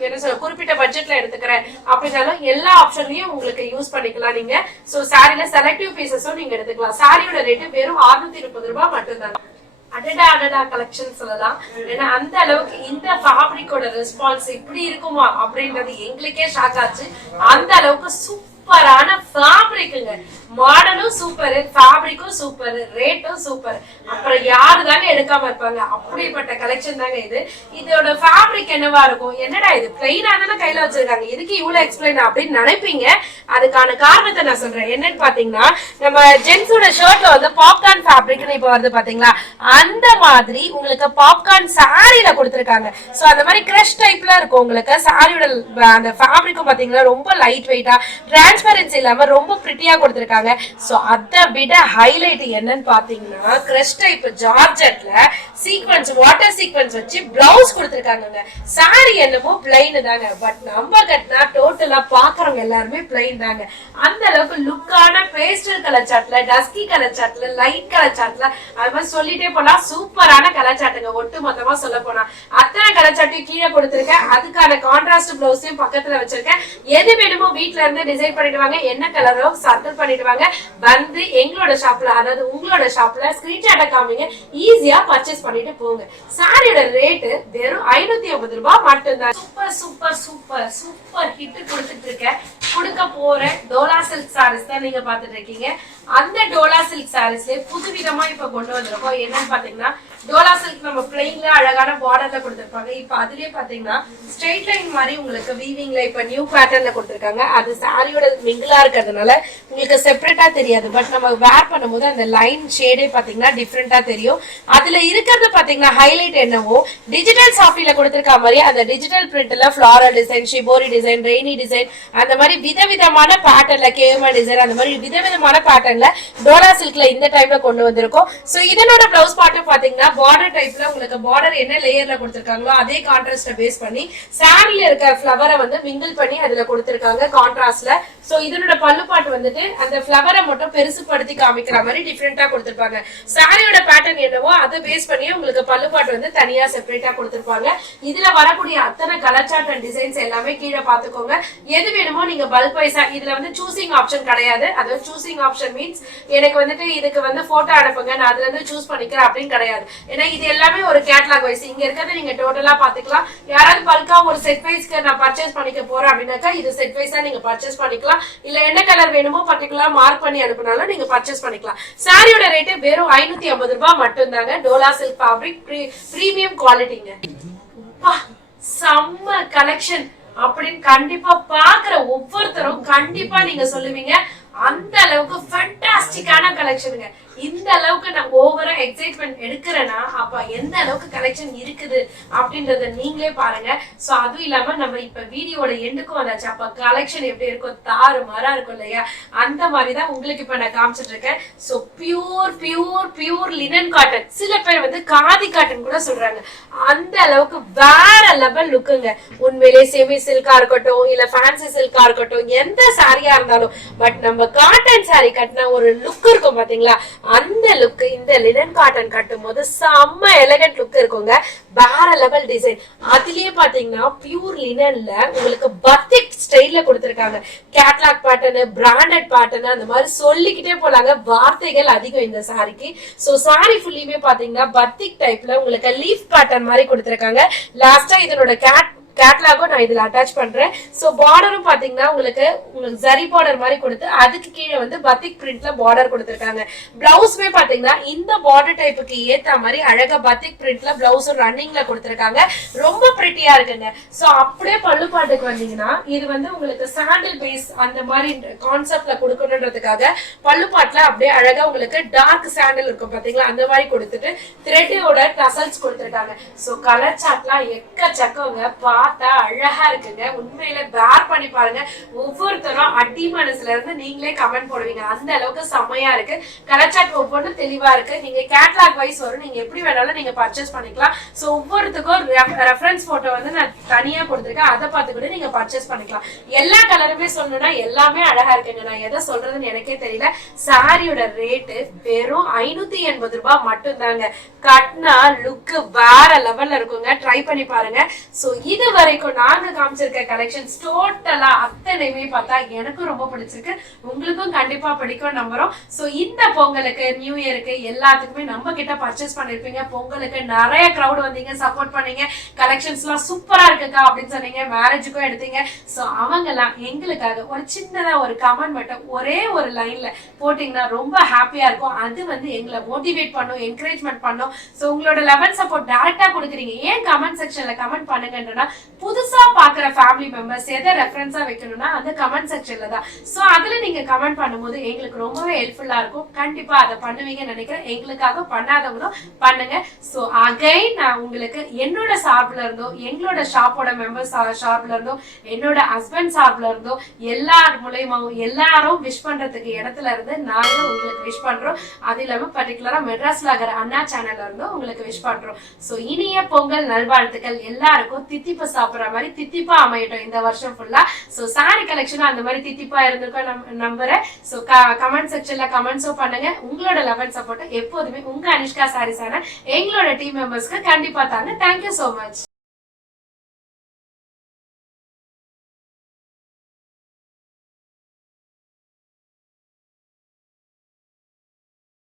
என்ன சொல்ல குறிப்பிட்ட பட்ஜெட்ல எடுத்துக்கிறேன் அப்படின்னாலும் எல்லா ஆப்ஷன்லயும் உங்களுக்கு யூஸ் பண்ணிக்கலாம் நீங்க. சோ சாரில செலக்டிவ் பீசஸும் நீங்க எடுத்துக்கலாம். சாரியோட ரேட்டு வெறும் 630 ரூபாய் மட்டும்தான். அடடா கலெக்ஷன் சொல்லலாம். ஏன்னா அந்த அளவுக்கு இந்த ஃபேப்ரிக்கோட ரெஸ்பான்ஸ் இப்படி இருக்குமா அப்படின்றது எங்களுக்கே ஷாக் ஆச்சு. அந்த அளவுக்கு சூப்பரான ஃபேப்ரிக்குங்க. மாடலும் சூப்பர், ஃபேப்ரிக்கும் சூப்பர், ரேட்டும் சூப்பர். அப்புறம் யாரு தாங்க எடுக்காம இருப்பாங்க? அப்படிப்பட்ட கலெக்ஷன் தாங்க இது. இதோட ஃபேப்ரிக் என்னவா இருக்கும்? என்னடா இது பிளைனா தானே கையில வச்சிருக்காங்க, இதுக்கு இவ்வளவு எக்ஸ்பிளைன் அப்படின்னு நினைப்பீங்க. அதுக்கான காரணத்தை நான் சொல்றேன். என்னன்னு பாத்தீங்கன்னா நம்ம ஜென்ஸோட ஷர்ட்ல வந்து பாப்கார்ன் ஃபேப்ரிக்னு இப்ப வருது பாத்தீங்களா, அந்த மாதிரி உங்களுக்கு பாப்கார்ன் சாரியில கொடுத்திருக்காங்க. சோ அந்த மாதிரி கிரஷ் டைப்ல இருக்கும் உங்களுக்கு. சாரியோட அந்த ஃபேப்ரிக்கும் பாத்தீங்கன்னா ரொம்ப லைட் வெயிட்டா, டிரான்ஸ்பரன்சி இல்லாம ரொம்ப பிரிட்டியா கொடுத்திருக்காங்க. சோ அதை விட ஹைலைட் என்னன்னு பாத்தீங்கன்னா கிரஷ் டைப் ஜார்ஜெட்ல சீக்வென்ஸ், வாட்டர் சீக்வென்ஸ் வச்சு பிளவுஸ் கொடுத்திருக்காங்க. சாரி என்னமோ பிளைன் தாங்க, பட் நம்ம கட்டினா டோட்டலா பாக்குறவங்க எல்லாருமே பிளைன் தாங்க. அந்த அளவுக்கு லுக்கான பேஸ்டல் கலர் சாட்ல, டஸ்கி கலர் சாட்ல, லைட் கலர் சாட்ல, அது மாதிரி சொல்லிட்டே போனா சூப்பரான கலர் சாட்டுங்க. ஒட்டு மொத்தமா சொல்ல போனா அத்தனை கலர் சாட்டையும் கீழே கொடுத்திருக்கேன். அதுக்கான கான்ட்ராஸ்ட் பிளவுஸையும் பக்கத்துல வச்சிருக்கேன். எது வேணுமோ வீட்டுல இருந்து டிசைன் பண்ணிடுவாங்க, என்ன கலரோ சர்க்கிள் பண்ணிடுவாங்க. வந்து எங்களோட ஷாப்ல, அதாவது உங்களோட ஷாப்ல ஸ்கிரீன்ஷாட் காமிங்க, ஈஸியா பர்ச்சேஸ் பண்ணிட்டு போங்க. சாரியோட ரேட் வெறும் 550 ரூபாய் மட்டும்தான். Super super super super hit கொடுத்துட்டு இருக்கேன். கொடுக்க போற டோலா சில்க் சாரீஸ் தான் நீங்க பாத்துட்டு இருக்கீங்க. அந்த டோலா சில்க் சாரீஸ்ல புதுவிதமா இப்ப கொண்டு வந்திருக்கோம். என்னன்னு பாத்தீங்கன்னா டோலா சில்க் நம்ம பிளைன்ல அழகான பார்டர்ல கொடுத்திருப்பாங்க. இப்ப அதுலயே பாத்தீங்கன்னா ஸ்ட்ரெயிட் லைன் மாதிரி உங்களுக்கு வீவிங்ல இப்ப நியூ பேட்டர்ன்ல கொடுத்திருக்காங்க. அது சாரியோட மிங்கிளா இருக்கிறதுனால உங்களுக்கு செப்பரேட்டா தெரியாது, பட் நம்ம வேர் பண்ணும்போது அந்த லைன் ஷேடே பாத்தீங்கன்னா டிஃப்ரெண்டா தெரியும். அதுல இருக்கிறது பாத்தீங்கன்னா ஹைலைட் என்னவோ டிஜிட்டல் சாஃப்டில கொடுத்திருக்க மாதிரி அந்த டிஜிட்டல் பிரிண்ட்ல floral design, shibori design, rainy design, அந்த மாதிரி விதவிதமான பேட்டர்ன்ல கேமா டிசைன், அந்த மாதிரி விதவிதமான பேட்டர்ன்ல டோலா சில்க்ல இந்த டைம்ல கொண்டு வந்திருக்கோம். சோ இதனோட பிளவுஸ் பார்ட்டும் பாத்தீங்கன்னா பார்டர் டைப்ல உங்களுக்கு பார்டர் என்ன லேயர்ல கொடுத்திருக்காங்களோ அதே கான்ட்ராஸ்ட பேஸ் பண்ணி சாரில இருக்க ஃப்ளவரை வந்து மிங்கிள் பண்ணி அதுல கொடுத்திருக்காங்க கான்ட்ராஸ்ட்ல. சோ இதனோட பல்லு பாட்டு வந்துட்டு அந்த ஃப்ளவரை மட்டும் பெருசுபடுத்தி காமிக்கிற மாதிரி டிஃபரெண்டா கொடுத்திருப்பாங்க. சாரியோட பேட்டர்ன் என்னவோ அதை பேஸ் பண்ணி உங்களுக்கு பல்லு பாட்டு வந்து தனியா செப்பரேட்டா கொடுத்திருப்பாங்க. இதுல வரக்கூடிய அத்தனை கலர் சார்ட் அண்ட் டிசைன்ஸ் எல்லாமே கீழே பாத்துக்கோங்க. எது வேணுமோ நீங்க பல்க் வைஸா, இதுல வந்து சூசிங் ஆப்ஷன் கிடையாது. அதாவது சூசிங் ஆப்ஷன் மீன்ஸ் எனக்கு வந்துட்டு இதுக்கு வந்து போட்டோ அனுப்புங்க, நான் அதுல இருந்து சூஸ் பண்ணிக்கிறேன் அப்படின்னு கிடையாது. ஏன்னா இது எல்லாமே ஒரு கேட்டலாக் வைஸ் இங்க இருக்கிறத நீங்க டோட்டலா பாத்துக்கலாம். யாராவது பல்கா ஒரு செட் வைஸ்க்கு நான் பர்ச்சேஸ் பண்ணிக்க போறேன் அப்படின்னாக்கா இது செட் வைஸா நீங்க பர்ச்சேஸ் பண்ணிக்கலாம். இல்ல என்ன கலர் வேணுமோ பர்டிகுலரா மார்க் பண்ணி அனுப்பினாலும் நீங்க பர்ச்சேஸ் பண்ணிக்கலாம். சாரியோட ரேட் வெறும் 550 ரூபாய் மட்டும்தாங்க. டோலா சில்க் ஃபேப்ரிக் பிரீமியம் குவாலிட்டிங்க. செம்ம கலெக்ஷன் அப்படின்னு கண்டிப்பா பாக்குற ஒவ்வொருத்தரும் கண்டிப்பா நீங்க சொல்லுவீங்க. அந்த அளவுக்கு ஃபேண்டாஸ்டிக்கான கலெக்ஷனுங்க. இந்த அளவுக்கு நான் ஓவரா எக்ஸைட்மெண்ட் எடுக்கிறேன்னா அப்ப எந்த அளவுக்கு கலெக்ஷன் இருக்குது அப்படின்றத நீங்களே பாருங்க. சோ அதுவும் இல்லாம நம்ம இப்ப வீடியோட எண்டுக்கும் வந்தாச்சு. அப்ப கலெக்ஷன் எப்படி இருக்கும், தாறு மாறா இருக்கும் இல்லையா? அந்த மாதிரிதான் உங்களுக்கு இப்ப நான் காமிச்சிட்டு இருக்கேன். So pure pure pure linen cotton, சில பேர் வந்து காதி காட்டன் கூட சொல்றாங்க. அந்த அளவுக்கு வேற லெவல் லுக்குங்க. உண்மையிலே செமி சில்கா இருக்கட்டும் இல்ல ஃபேன்சி சில்கா இருக்கட்டும், எந்த சாரியா இருந்தாலும், பட் நம்ம காட்டன் சாரி கட்டினா ஒரு லுக் இருக்கும் பாத்தீங்களா? அந்த லுக் இந்த லினன் காட்டன் கட்டும் போது செம்ம எலகன்ட் லுக் இருக்குங்க. வேற லெவல் டிசைன். அதுலயே பாத்தீங்கன்னா பியூர் லினன்ல உங்களுக்கு பத்திக் ஸ்டைல்ல கொடுத்திருக்காங்க. கேட்லாக் பேட்டர்ன், பிராண்டட் பேட்டர்ன், அந்த மாதிரி சொல்லிக்கிட்டே போலாங்க. வார்த்தைகள் அதிகம் இந்த சாரிக்கு. சோ சாரி ஃபுல்லியுமே பாத்தீங்கன்னா பத்திக் டைப்ல உங்களுக்கு லீஃப் பேட்டர்ன் மாதிரி கொடுத்திருக்காங்க. லாஸ்டா இதனோட கேட்லாகும் நான் இதுல அட்டாச் பண்றேன். சோ பார்டரும் பாத்தீங்கன்னா உங்களுக்கு ஜரி பார்டர் மாதிரி கொடுத்து அதுக்கு கீழே வந்து பத்திக் பிரிண்ட்ல பார்டர் கொடுத்திருக்காங்க. பிளவுஸ்மே பாத்தீங்கன்னா இந்த பார்டர் டைப்புக்கு ஏத்த மாதிரி அழகா பத்திக் பிரிண்ட்ல பிளவுஸ் ரன்னிங்ல கொடுத்திருக்காங்க. ரொம்ப பிரிட்டியா இருக்குங்க. சோ அப்படியே பல்லுப்பாட்டுக்கு வந்தீங்கன்னா இது வந்து உங்களுக்கு சாண்டில் பேஸ் அந்த மாதிரி கான்செப்ட்ல கொடுக்கணுன்றதுக்காக பல்லுப்பாட்டுல அப்படியே அழகா உங்களுக்கு டார்க் சாண்டில் இருக்கும் பாத்தீங்களா, அந்த மாதிரி கொடுத்துட்டு த்ரெட்டோட டசல்ஸ் கொடுத்திருக்காங்க. சோ கலர் சார்ட்லாம் எக்கச்சக்கங்க, பார்த்தா அழகா இருக்குங்க. உண்மையில வேர் பண்ணி பாருங்க. ஒவ்வொருத்தரும் அடி மனசுல இருந்து நீங்களே கமெண்ட் போடுவீங்க, அந்த அளவுக்கு செம்மையா இருக்கு. கலர் சார்ட் ஒவ்வொன்றும் தெளிவா இருக்கு. நீங்க கேட்லாக் வைஸ் வரும், நீங்க எப்படி வேணாலும் நீங்க பர்ச்சேஸ் பண்ணிக்கலாம். சோ ஒவ்வொருத்துக்கும் ரெஃபரன்ஸ் போட்டோ வந்து நான் தனியா கொடுத்துருக்கேன், அதை பார்த்து கூட நீங்க பர்ச்சேஸ் பண்ணிக்கலாம். எல்லா கலருமே சொல்லணும்னா எல்லாமே அழகா இருக்குங்க. நான் எதை சொல்றதுன்னு எனக்கே தெரியல. சாரியோட ரேட்டு வெறும் 580 ரூபாய் மட்டும் தாங்க. கட்னா லுக் வேற லெவல்ல இருக்குங்க. ட்ரை பண்ணி பாருங்க. சோ இது வரைக்கும் நாங்க காமிச்சிருக்க கலெக்ஷன்ஸ் டோட்டலா அத்தனையுமே பார்த்தா எனக்கும் ரொம்ப பிடிச்சிருக்கு, உங்களுக்கும் கண்டிப்பா பிடிக்கும் நம்புறோம். சோ இந்த பொங்கலுக்கு நியூ இயருக்கு எல்லாத்துக்குமே நம்ம கிட்ட பர்ச்சேஸ் பண்ணிருப்பீங்க. பொங்கலுக்கு நிறைய கிரௌட் வந்தீங்க, சப்போர்ட் பண்ணீங்க, கலெக்ஷன்ஸ் எல்லாம் சூப்பரா இருக்குக்கா அப்படின்னு சொன்னீங்க, மேரேஜுக்கும் எடுத்தீங்க. சோ அவங்க எல்லாம் எங்களுக்காக ஒரு சின்னதா ஒரு கமெண்ட் மட்டும் ஒரே ஒரு லைன்ல போட்டீங்கன்னா ரொம்ப ஹாப்பியா இருக்கும். அது வந்து எங்களை மோட்டிவேட் பண்ணும், என்கரேஜ்மெண்ட் பண்ணும். சோ உங்களோட லெவல் சப்போர்ட் டைரக்டா கொடுக்குறீங்க. ஏன் கமெண்ட் செக்ஷன்ல கமெண்ட் பண்ணுங்கன்றா, புதுசா பாக்குற ஃபேமிலி மெம்பர்ஸ் எதை ரெஃபரன்ஸா வைக்கணும்னா அந்த கமெண்ட் செக்ஷன்ல தான். சோ அதுல நீங்க கமெண்ட் பண்ணும்போது எங்களுக்கு ரொம்பவே ஹெல்ப்ஃபுல்லா இருக்கும். கண்டிப்பா அதை பண்ணுவீங்கன்னு நினைக்கிறேன். எங்களுக்காக பண்ணாதவங்களும் பண்ணுங்க. சோ அகைன் நான் உங்களுக்கு என்னோட சார்பில் இருந்தோ, எங்களோட ஷாப்போட மெம்பர்ஸ் ஷாப்ல இருந்தோ, என்னோட ஹஸ்பண்ட் சார்பில் இருந்தோ, எல்லார் மூலயமாவும் எல்லாரும் விஷ் பண்றதுக்கு இடத்துல இருந்து நாங்களும் உங்களுக்கு விஷ் பண்றோம். அது இல்லாம பர்டிகுலரா மெட்ராஸ்ல இருக்கிற அண்ணா சேனல்ல இருந்தும் உங்களுக்கு விஷ் பண்றோம். சோ இனிய பொங்கல் நல்வாழ்த்துக்கள். எல்லாருக்கும் தித்திப்பா சாப்பிடுற மாதிரி தித்திப்பா அமையட்டும் இந்த வருஷம் ஃபுல்லா. சோ சாரி கலெக்ஷனும் அந்த மாதிரி தித்திப்பா இருந்திருக்கும் நம்புறேன். சோ கமெண்ட் செக்ஷன்ல கமெண்ட்ஸும் பண்ணுங்க. உங்களோட லெவல் சப்போர்ட் எப்போதுமே உங்க அனிஷ்கா சாரீஸ் ஆன எங்களோட டீம் மெம்பர்ஸ்க்கு கண்டிப்பா தாங்க. Thank you so much.